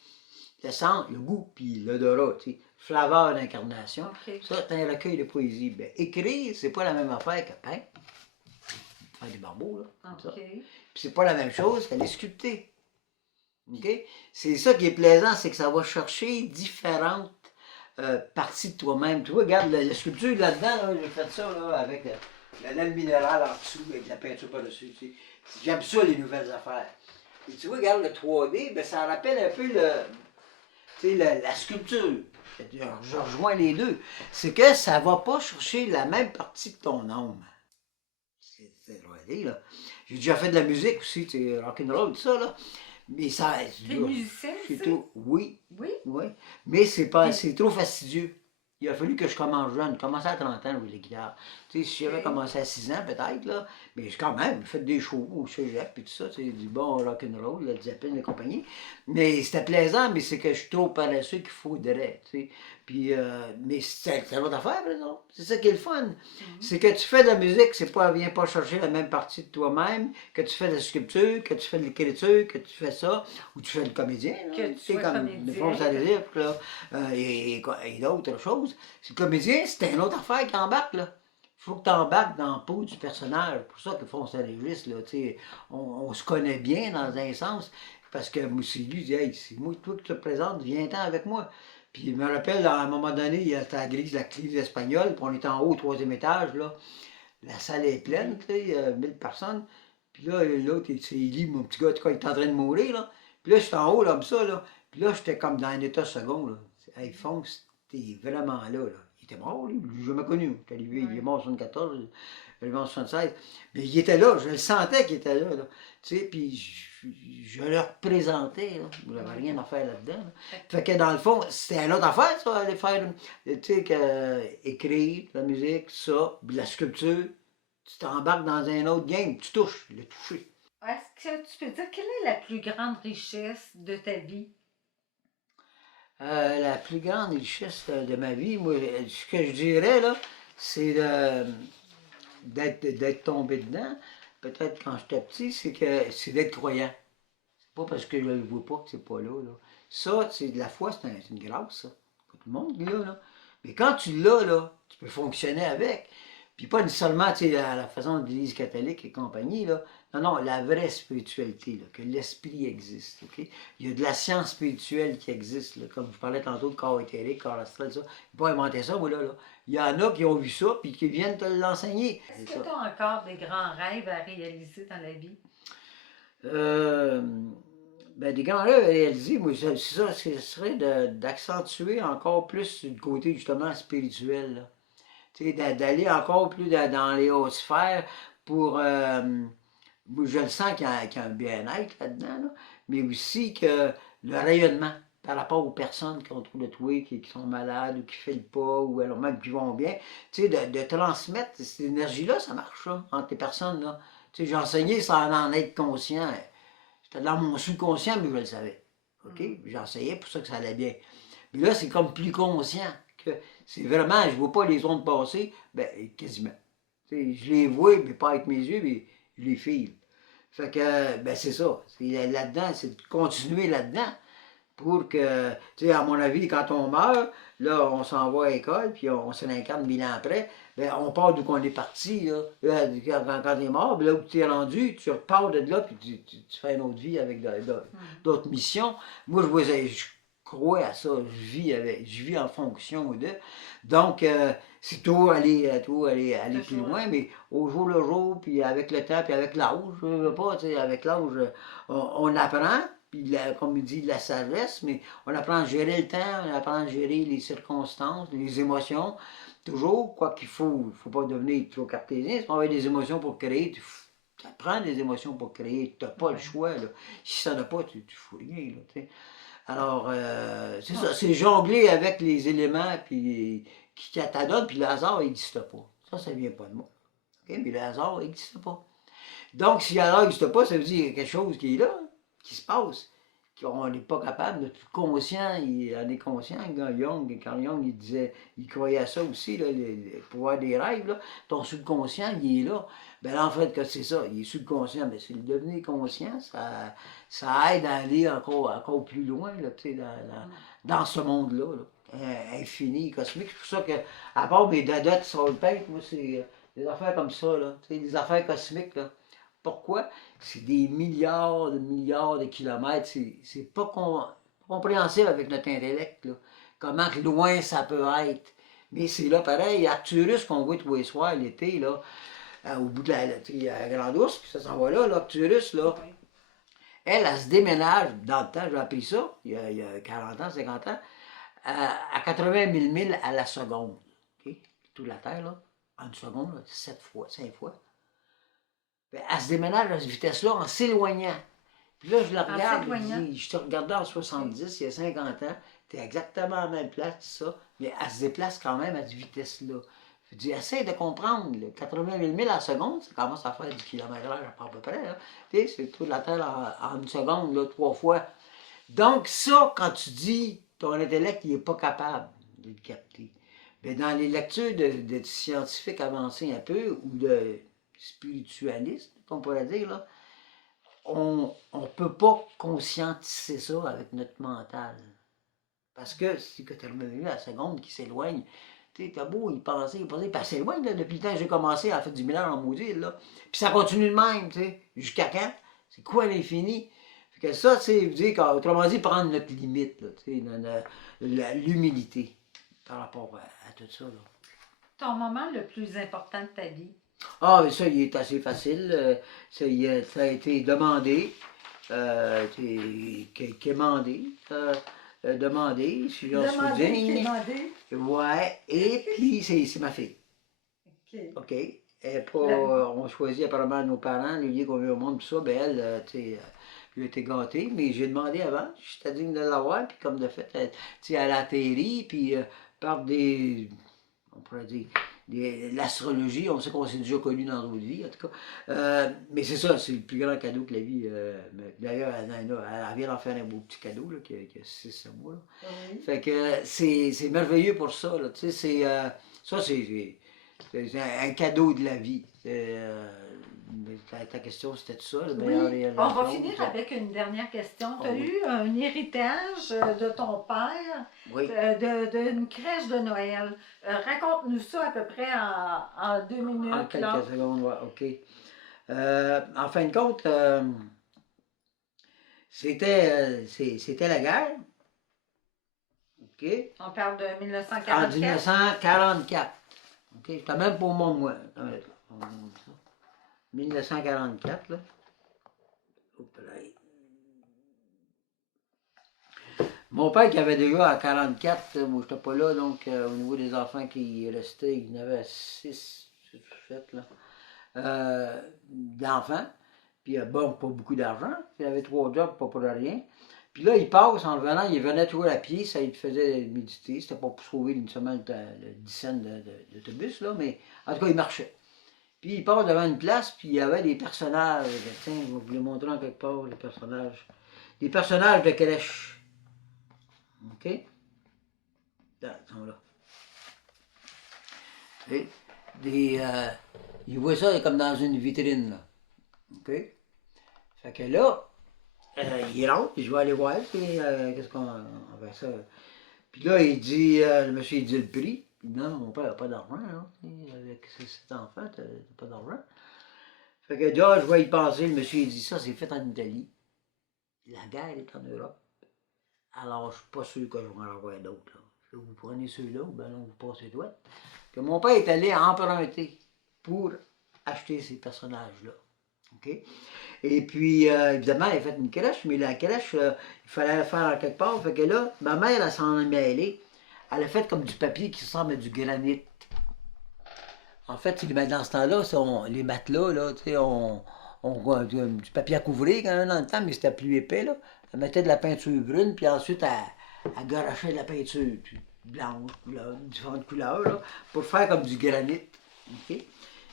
le sens, le goût, puis l'odorat, tu sais. Flaveur d'incarnation. OK. Ça, c'est un recueil de poésie. Ben, écrire, c'est pas la même affaire que peindre. Faire des barbeaux, là, comme ça. OK. Puis c'est pas la même chose qu'aller sculpter. OK? C'est ça qui est plaisant, c'est que ça va chercher différentes parties de toi-même. Tu vois, regarde, la sculpture là-dedans, là, j'ai fait ça là, avec la laine minérale en dessous, avec de la peinture par-dessus. Tu sais. J'aime ça, les nouvelles affaires. Et tu vois, regarde, le 3D, ben, ça rappelle un peu tu sais, la sculpture. Je rejoins les deux. C'est que ça va pas chercher la même partie de ton âme. c'était droité, là. J'ai déjà fait de la musique aussi, tu sais, rock'n'roll, tout ça, là. Mais ça, T'es musicien c'est aussi? trop, oui, Oui. oui. Mais c'est pas, Puis- c'est trop fastidieux. Il a fallu que je commence jeune. Commencer à 30 ans, jouer de la guitare. Tu sais, si j'avais Ok. commencé à 6 ans, peut-être, là, mais j'ai quand même fait des shows au cégep et tout ça, c'est du bon rock'n'roll, Led Zeppelin et compagnie. Mais c'était plaisant, mais c'est que je suis trop paresseux qu'il faudrait, tu sais. Puis, mais c'est une autre affaire, par exemple. C'est ça qui est le fun. C'est que tu fais de la musique, c'est pas, viens pas chercher la même partie de toi-même, que tu fais de la sculpture, que tu fais de l'écriture, que tu fais ça, ou tu fais le comédien, là. Que tu Tu sais, sois comme comédien. les Fonds Salazar, là, et d'autres choses. C'est le comédien, c'est une autre affaire qui embarque, là. Il faut que tu embarques dans la peau du personnage. C'est pour ça que Fonds Salazar, là, tu sais, on se connaît bien dans un sens, parce que moi, c'est lui, il dit, hey, c'est moi, toi qui te présente, viens-t'en avec moi. Puis il me rappelle, à un moment donné, il était à l'église espagnole, puis on était en haut au troisième étage, là. La salle est pleine, tu sais, 1000 personnes. Puis là, l'autre, c'est Élie, mon petit gars, en tout cas, il est en train de mourir, là. Puis là, j'étais en haut, là, comme ça, là. Puis là, j'étais comme dans un état second, là. Hey, Fonce, t'es vraiment là, là. Il était mort, lui, je l'ai jamais connu. Il est arrivé, il est mort en 74, il est mort en 76. Mais il était là, je le sentais qu'il était là, là. Tu sais, puis je le représentais, là. Il n'avait rien à faire là-dedans, là. Fait que dans le fond, c'était une autre affaire, ça, aller faire, tu sais, écrire, la musique, ça, puis la sculpture. Tu t'embarques dans un autre game, tu touches, le toucher. Est-ce que tu peux dire quelle est la plus grande richesse de ta vie? La plus grande richesse de ma vie, moi, ce que je dirais, là, c'est d'être tombé dedans. Peut-être quand j'étais petit, c'est d'être croyant. C'est pas parce que je le vois pas que c'est pas là, là. Ça, c'est de la foi, c'est une grâce, ça. Pas tout le monde qui l'a, là. Mais quand tu l'as, là, tu peux fonctionner avec. Puis pas seulement, tu sais, à la façon de l'Église catholique et compagnie, là. Non, non, la vraie spiritualité, là, que l'esprit existe, OK? Il y a de la science spirituelle qui existe, là, comme je parlais tantôt de corps éthérique, corps astral, ça. J'ai pas inventé ça, moi, là. Il y en a qui ont vu ça, puis qui viennent te l'enseigner. Est-ce C'est que ça. tu as encore des grands rêves à réaliser dans la vie? Euh, ben, des grands rêves à réaliser, moi, c'est ça, ce serait d'accentuer encore plus le côté justement spirituel, là. Tu sais, d'aller encore plus dans les hautes sphères pour. Moi, je le sens qu'il y a un bien-être là-dedans, là, mais aussi que le rayonnement par rapport aux personnes qui ont trop de trouver, qui sont malades ou qui ne filent pas, ou alors même qui vont bien, tu sais, de transmettre cette énergie-là, ça marche, ça, entre les personnes, là. Tu sais, j'ai enseigné sans en être conscient. C'était dans mon subconscient, mais je le savais. OK? J'enseignais pour ça que ça allait bien. Mais là, c'est comme plus conscient que c'est vraiment, je ne vois pas les ondes passer, ben quasiment. Tu sais, je les vois, mais pas avec mes yeux, mais je les file. Fait que, ben c'est ça. C'est là-dedans, c'est de continuer là-dedans pour que, tu sais, à mon avis, quand on meurt, là, on s'en va à l'école, puis on se l'incarne 1000 ans après, ben, on part d'où qu'on est parti, là. Quand t'es mort, ben, là où tu es rendu, tu repars de là, puis tu fais une autre vie avec d'autres missions. Moi, je crois à ça, je vis en fonction de. Donc, c'est aller plus Toujours. loin, mais au jour le jour, puis avec le temps, puis avec l'âge, je veux pas, tu sais, avec l'âge, on apprend, puis comme il dit, la sagesse, mais on apprend à gérer le temps, on apprend à gérer les circonstances, les émotions. Toujours, quoi qu'il faut pas devenir trop cartésien, si on a des émotions pour créer, tu apprends des émotions pour créer, tu n'as pas le choix. Là. Si ça n'a pas, tu fous rien. Là, tu sais. Alors, c'est ça, c'est jongler avec les éléments puis, qui t'adonnent, puis le hasard n'existe pas. Ça vient pas de moi. OK? Mais le hasard n'existe pas. Donc, si le hasard n'existe pas, ça veut dire qu'il y a quelque chose qui est là, qui se passe. On n'est pas capable d'être conscient, on est conscient. Carl Jung, il disait, il croyait à ça aussi, là, le pouvoir des rêves. Là. Ton subconscient, il est là. Ben là, en fait, que c'est ça, il est subconscient, mais c'est le devenir conscient, ça aide à aller encore plus loin, là, tu sais, dans ce monde-là, là, infini, cosmique. C'est pour ça que, à part mes dadottes sur le pain, moi, c'est des affaires comme ça, là, tu sais, des affaires cosmiques, là. Pourquoi? C'est des milliards de kilomètres. C'est pas compréhensible avec notre intellect. Là. Comment que loin ça peut être. Mais c'est là pareil. Arcturus qu'on voit tous les soirs l'été, là, au bout de la Grande Ourse, puis ça s'en va là, Arcturus, là. Oui. Elle se déménage, dans le temps, j'ai appris ça, il y a 40 ans, 50 ans, à 80 000 milles à la seconde. OK? Toute la Terre, là, en une seconde, là, 7 fois, 5 fois. Ben, elle se déménage à cette vitesse-là en s'éloignant. Puis là, je la regarde, s'éloignant. je te regardais en 70, il y a 50 ans, tu es exactement à la même place, ça, mais elle se déplace quand même à cette vitesse-là. Je dis, essaye de comprendre, là, 80 000 milles à la seconde, ça commence à faire du kilomètre-heure à peu près. Là. Tu sais, c'est tout la Terre en une seconde, là, 3 fois. Donc ça, quand tu dis, ton intellect, il n'est pas capable de le capter. Mais dans les lectures de scientifiques avancés un peu, ou de spiritualistes, qu'on pourrait dire, là, on ne peut pas conscientiser ça avec notre mental. Parce que si tu as revenu à la seconde qui s'éloigne, tu sais, t'as beau y penser, puis elle s'éloigne là, depuis le temps que j'ai commencé à faire du millage en maudit, là. Puis ça continue de même, tu sais. Jusqu'à quand? C'est quoi l'infini? Fait que ça, c'est dire autrement dit, prendre notre limite, là, tu sais, l'humilité par rapport à tout ça, là. Ton moment le plus important de ta vie? Ah, mais ça, il est assez facile. Ça a été demandé, quémandé, demandé, si j'en suis Demander, digne. demander. Ouais, et puis c'est ma fille. OK. OK? Elle est pas, La- on choisit apparemment nos parents, le lieu qu'on veut au monde, tout ça, ben elle, tu sais, lui a été gâtée, mais j'ai demandé avant, j'étais digne de l'avoir, puis comme de fait, tu sais, elle a atterri, puis par des, on pourrait dire, l'astrologie, on sait qu'on s'est déjà connu dans d'autres vies, en tout cas. Mais c'est ça, c'est le plus grand cadeau que la vie. D'ailleurs, elle vient d'en faire un beau petit cadeau, là, qui a 6 mois. Là. Oui. Fait que c'est merveilleux pour ça, là. Tu sais, ça, c'est un cadeau de la vie. Ta question, c'était ça, le meilleur Oui, on va réalisation. finir avec une dernière question. Tu Ah as oui. eu un héritage de ton père, Oui. d'une crèche de Noël. Raconte-nous ça à peu près en 2 En minutes. quelques Là. secondes, ouais, OK. En fin de compte, c'était la guerre. OK? On parle de En 1944. 1944. OK? J'étais même pas au monde, moi. Attends, là, on monte ça. 1944, là. Hop là. Mon père qui avait déjà à 44, moi j'étais pas là, donc au niveau des enfants qui restaient, il y en avait 6, 7 là, d'enfants. Puis bon, pas beaucoup d'argent. Il avait 3 jobs, pas pour rien. Puis là, il passe en revenant, il venait toujours à pied, ça il faisait méditer. C'était pas pour sauver une semaine le 10 cents d'autobus, là, mais en tout cas, il marchait. Puis il passe devant une place, puis il y avait des personnages. Tiens, je vais vous les montrer en quelque part, les personnages. Des personnages de crèche. OK? Là, ils sont là. Et il voit ça comme dans une vitrine, là. OK? Fait que là, il rentre, puis je vais aller voir, puis qu'est-ce qu'on fait ça. Puis là, il dit, le monsieur, il dit le prix. Puis non, mon père n'a pas d'argent, là. Avec ses 7 enfants, t'as pas d'argent. Fait que là, je vais y penser, le monsieur, il dit, ça, c'est fait en Italie. La guerre est en Europe. Alors, je suis pas sûr que je vais en avoir d'autres, là. Vous prenez ceux-là, ou ben non, vous passez d'autres. Que mon père est allé emprunter pour acheter ces personnages-là. OK? Et puis, évidemment, elle a fait une crèche, mais la crèche, il fallait la faire en quelque part. Fait que là, ma mère, elle s'en est mêlée. Elle a fait comme du papier qui ressemble à du granit. En fait, dans ce temps-là, les matelas, là, tu sais, on du papier à couvrir quand même dans le temps, mais c'était plus épais, là. Elle mettait de la peinture brune, puis ensuite, elle garochait de la peinture blanche, là, différentes couleurs, là, pour faire comme du granit. OK?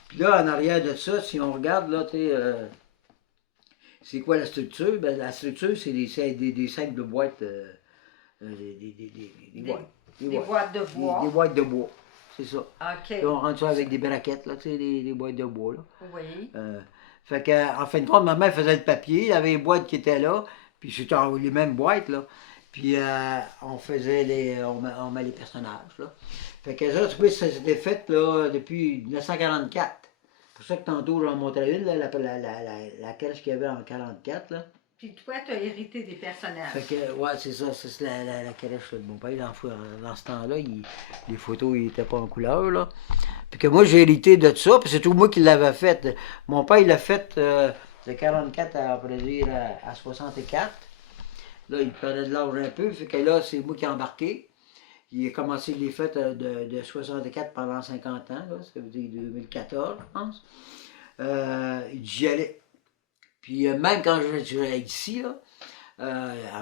Puis là, en arrière de ça, si on regarde, là, tu sais, c'est quoi la structure? Ben, la structure, c'est des sacs de boîtes, des boîtes. Des boîtes de bois. Des boîtes de bois, c'est ça. OK. Là, on rentre ça avec des braquettes, là, tu sais, des boîtes de bois, là. Oui. Fait qu'en fin de compte, ma mère faisait le papier, il y avait les boîtes qui étaient là, puis c'était les mêmes boîtes, là. Puis on faisait on met les personnages, là. Fait que ça s'était fait, là, depuis 1944. C'est pour ça que tantôt, j'en montrais une, là, la crèche qu'il y avait en 44, là. Puis toi, tu as hérité des personnages. Fait que, ouais, c'est ça, c'est la calèche de mon père. Dans ce temps-là, les photos, ils n'étaient pas en couleur, là. Puis que moi, j'ai hérité de ça, puis c'est tout moi qui l'avais fait. Mon père, il l'a fait de 44 à, on pourrait dire, à 64. Là, il perdait de l'âge un peu, fait que là, c'est moi qui ai embarqué. Il a commencé les fêtes de 64 pendant 50 ans, là, ça veut dire 2014, je pense. J'y allais. Puis même quand j'étais ici, là,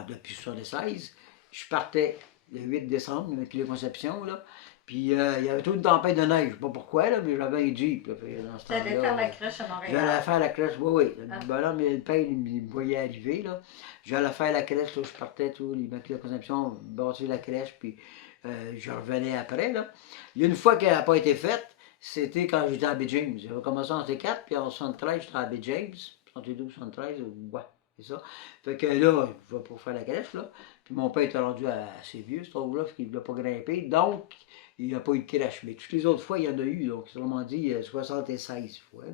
depuis 1976, je partais le 8 décembre, avec les conceptions, là. Puis il y avait toute une tempête de neige, je sais pas pourquoi, là, mais j'avais un Jeep. Là, dans ce Tu allais temps-là, faire la crèche à Montréal. j'allais faire la crèche, oui, oui. Ah. Le bonhomme, le père, il me voyait arriver, là. J'allais faire la crèche, là, je partais, tout, l'Immaculée Conception, bâtir la crèche, puis je revenais après, là. Il y a une fois qu'elle n'a pas été faite, c'était quand j'étais à Baie James. J'avais commencé en C4, puis en 73, j'étais à Baie James, 72, 73, ouais, c'est ça. Fait que là, je vais pour faire la crèche, là. Puis mon père était rendu assez vieux, ce trou-là, fait qu'il ne voulait pas grimper, donc il n'y a pas eu de crèche. Mais toutes les autres fois, il y en a eu, donc, autrement dit, 76 fois, là.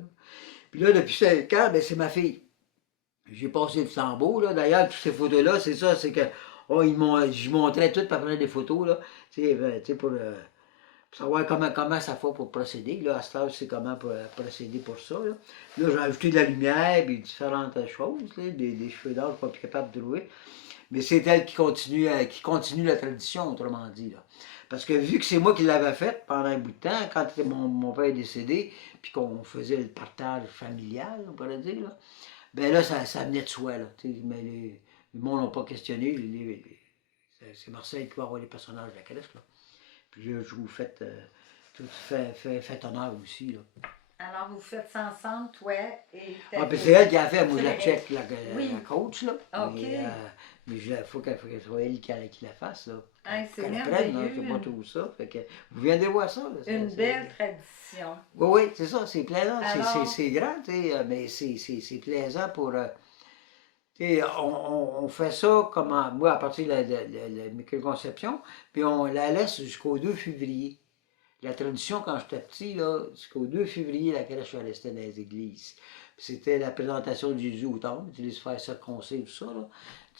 Puis là, depuis 5 ans, ben, c'est ma fille. J'ai passé le flambeau, là. D'ailleurs, toutes ces photos-là, c'est ça, c'est que, oh, je montrais toutes, puis après des photos, là, tu sais, pour savoir comment ça fait pour procéder, là. À ce stade, c'est comment procéder pour ça, là. Là, j'ai ajouté de la lumière, puis différentes choses, là, des cheveux d'or, je ne suis pas plus capable de trouver. Mais c'est elle qui continue la tradition, autrement dit, là. Parce que vu que c'est moi qui l'avais faite pendant un bout de temps, quand mon père est décédé, puis qu'on faisait le partage familial, on pourrait dire, là, ben là, ça venait de soi, là. Mais le monde n'a pas questionné. C'est Marcel qui va avoir les personnages de la crèche, là. Puis là, je vous fais honneur aussi, là. Alors, vous faites ça ensemble, toi et ta Ah, puis fille. c'est elle qui a fait, moi je la C'est check, Oui. la coach, là. OK. Mais il faut qu'elle soit elle qui la fasse, là. Hey, c'est Qu'elle apprenne, là, merveilleux. c'est pas tout ça. Fait que vous venez de voir ça, là. Une belle tradition. Oui, oui, c'est ça, c'est plaisant. Alors- C'est grand, tu sais, mais c'est plaisant pour. Tu sais, on fait ça comme moi, à partir de la microconception, puis on la laisse jusqu'au 2 février. La tradition, quand j'étais petit, là, jusqu'au 2 février, la crèche restait dans les églises. C'était la présentation de Jésus au temple, tu laisses faire circoncer, tout ça, là.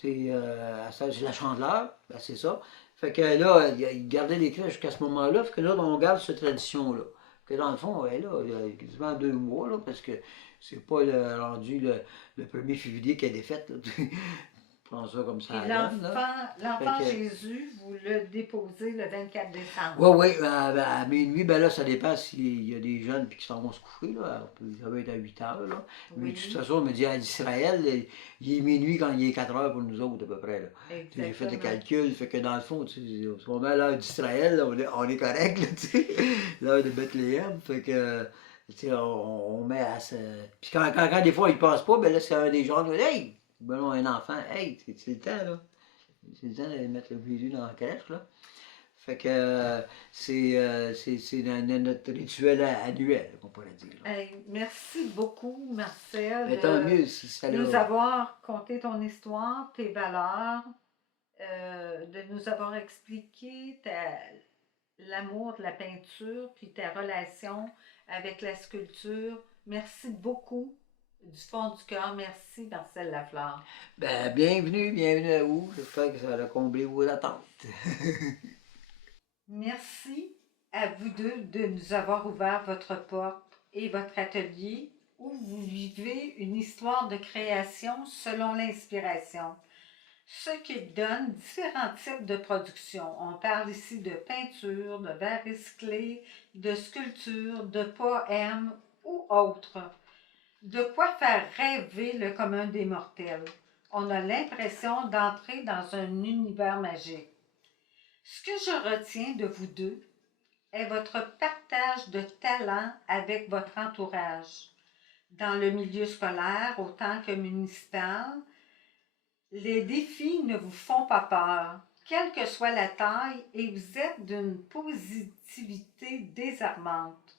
Tu sais, c'est la chandeleur, ben, c'est ça. Fait que là, ils gardaient les crèches jusqu'à ce moment-là, fait que là, on garde cette tradition-là. Que dans le fond, elle est là, il y a quasiment 2 mois, là, parce que c'est pas rendu le 1er février qu'elle est faite, là. Prends ça comme ça. Et donne, là. l'enfant Fait que- Jésus, vous le déposez le 24 décembre. Oui, oui, à minuit, ben là, ça dépend s'il y a des jeunes puis qui s'en vont se coucher, là. Ça va être à 8 heures, là. Mais de toute façon, on me dit à Israël, il est minuit quand il est 4 heures pour nous autres, à peu près, là. J'ai fait le calcul, fait que dans le fond, tu sais, au moment à l'heure d'Israël, là, on est correct, là, tu sais, l'heure de Bethléem, fait que, tu sais, on met à ce... Puis quand des fois, ils passent pas, ben là, c'est un des gens qui dit, hey, ben non, un enfant, hey, c'est le temps, là. C'est le temps de mettre le Jésus dans la crèche, là. Fait que c'est notre rituel annuel, on pourrait dire. Hey, merci beaucoup, Marcel, Mais tant mieux si ça de nous l'a... avoir conté ton histoire, tes valeurs, de nous avoir expliqué l'amour de la peinture, puis ta relation avec la sculpture. Merci beaucoup. Du fond du cœur, merci Marcel Lafleur. Ben, bienvenue à vous. J'espère que ça a comblé vos attentes. Merci à vous deux de nous avoir ouvert votre porte et votre atelier où vous vivez une histoire de création selon l'inspiration, ce qui donne différents types de production. On parle ici de peinture, de verre recyclé, de sculpture, de poèmes ou autres. De quoi faire rêver le commun des mortels. On a l'impression d'entrer dans un univers magique. Ce que je retiens de vous deux est votre partage de talents avec votre entourage. Dans le milieu scolaire autant que municipal, les défis ne vous font pas peur, quelle que soit la taille, et vous êtes d'une positivité désarmante.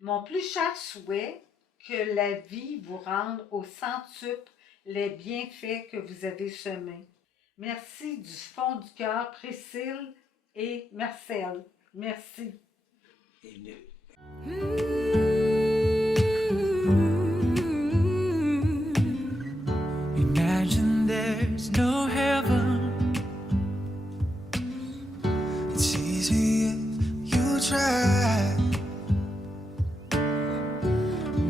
Mon plus cher souhait, que la vie vous rende au centuple les bienfaits que vous avez semés. Merci du fond du cœur, Priscille et Marcel. Merci. Imagine there's no heaven. It's easy if you try.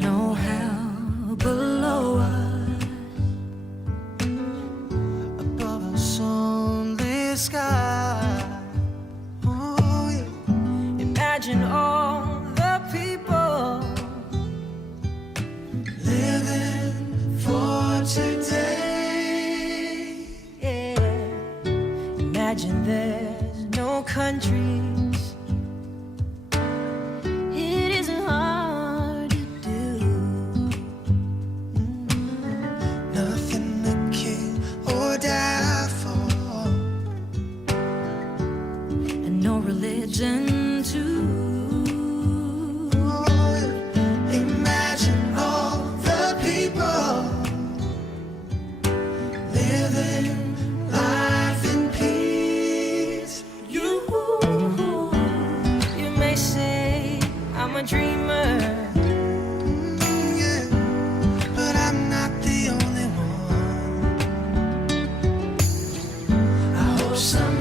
No hell below us. Above us only sky. Oh yeah. Imagine all the people imagine there's no countries. It isn't hard to do. Nothing to kill or die for, and no religion too. Imagine all the people living life in peace. You may say I'm a dreamer, yeah, but I'm not the only one. I hope some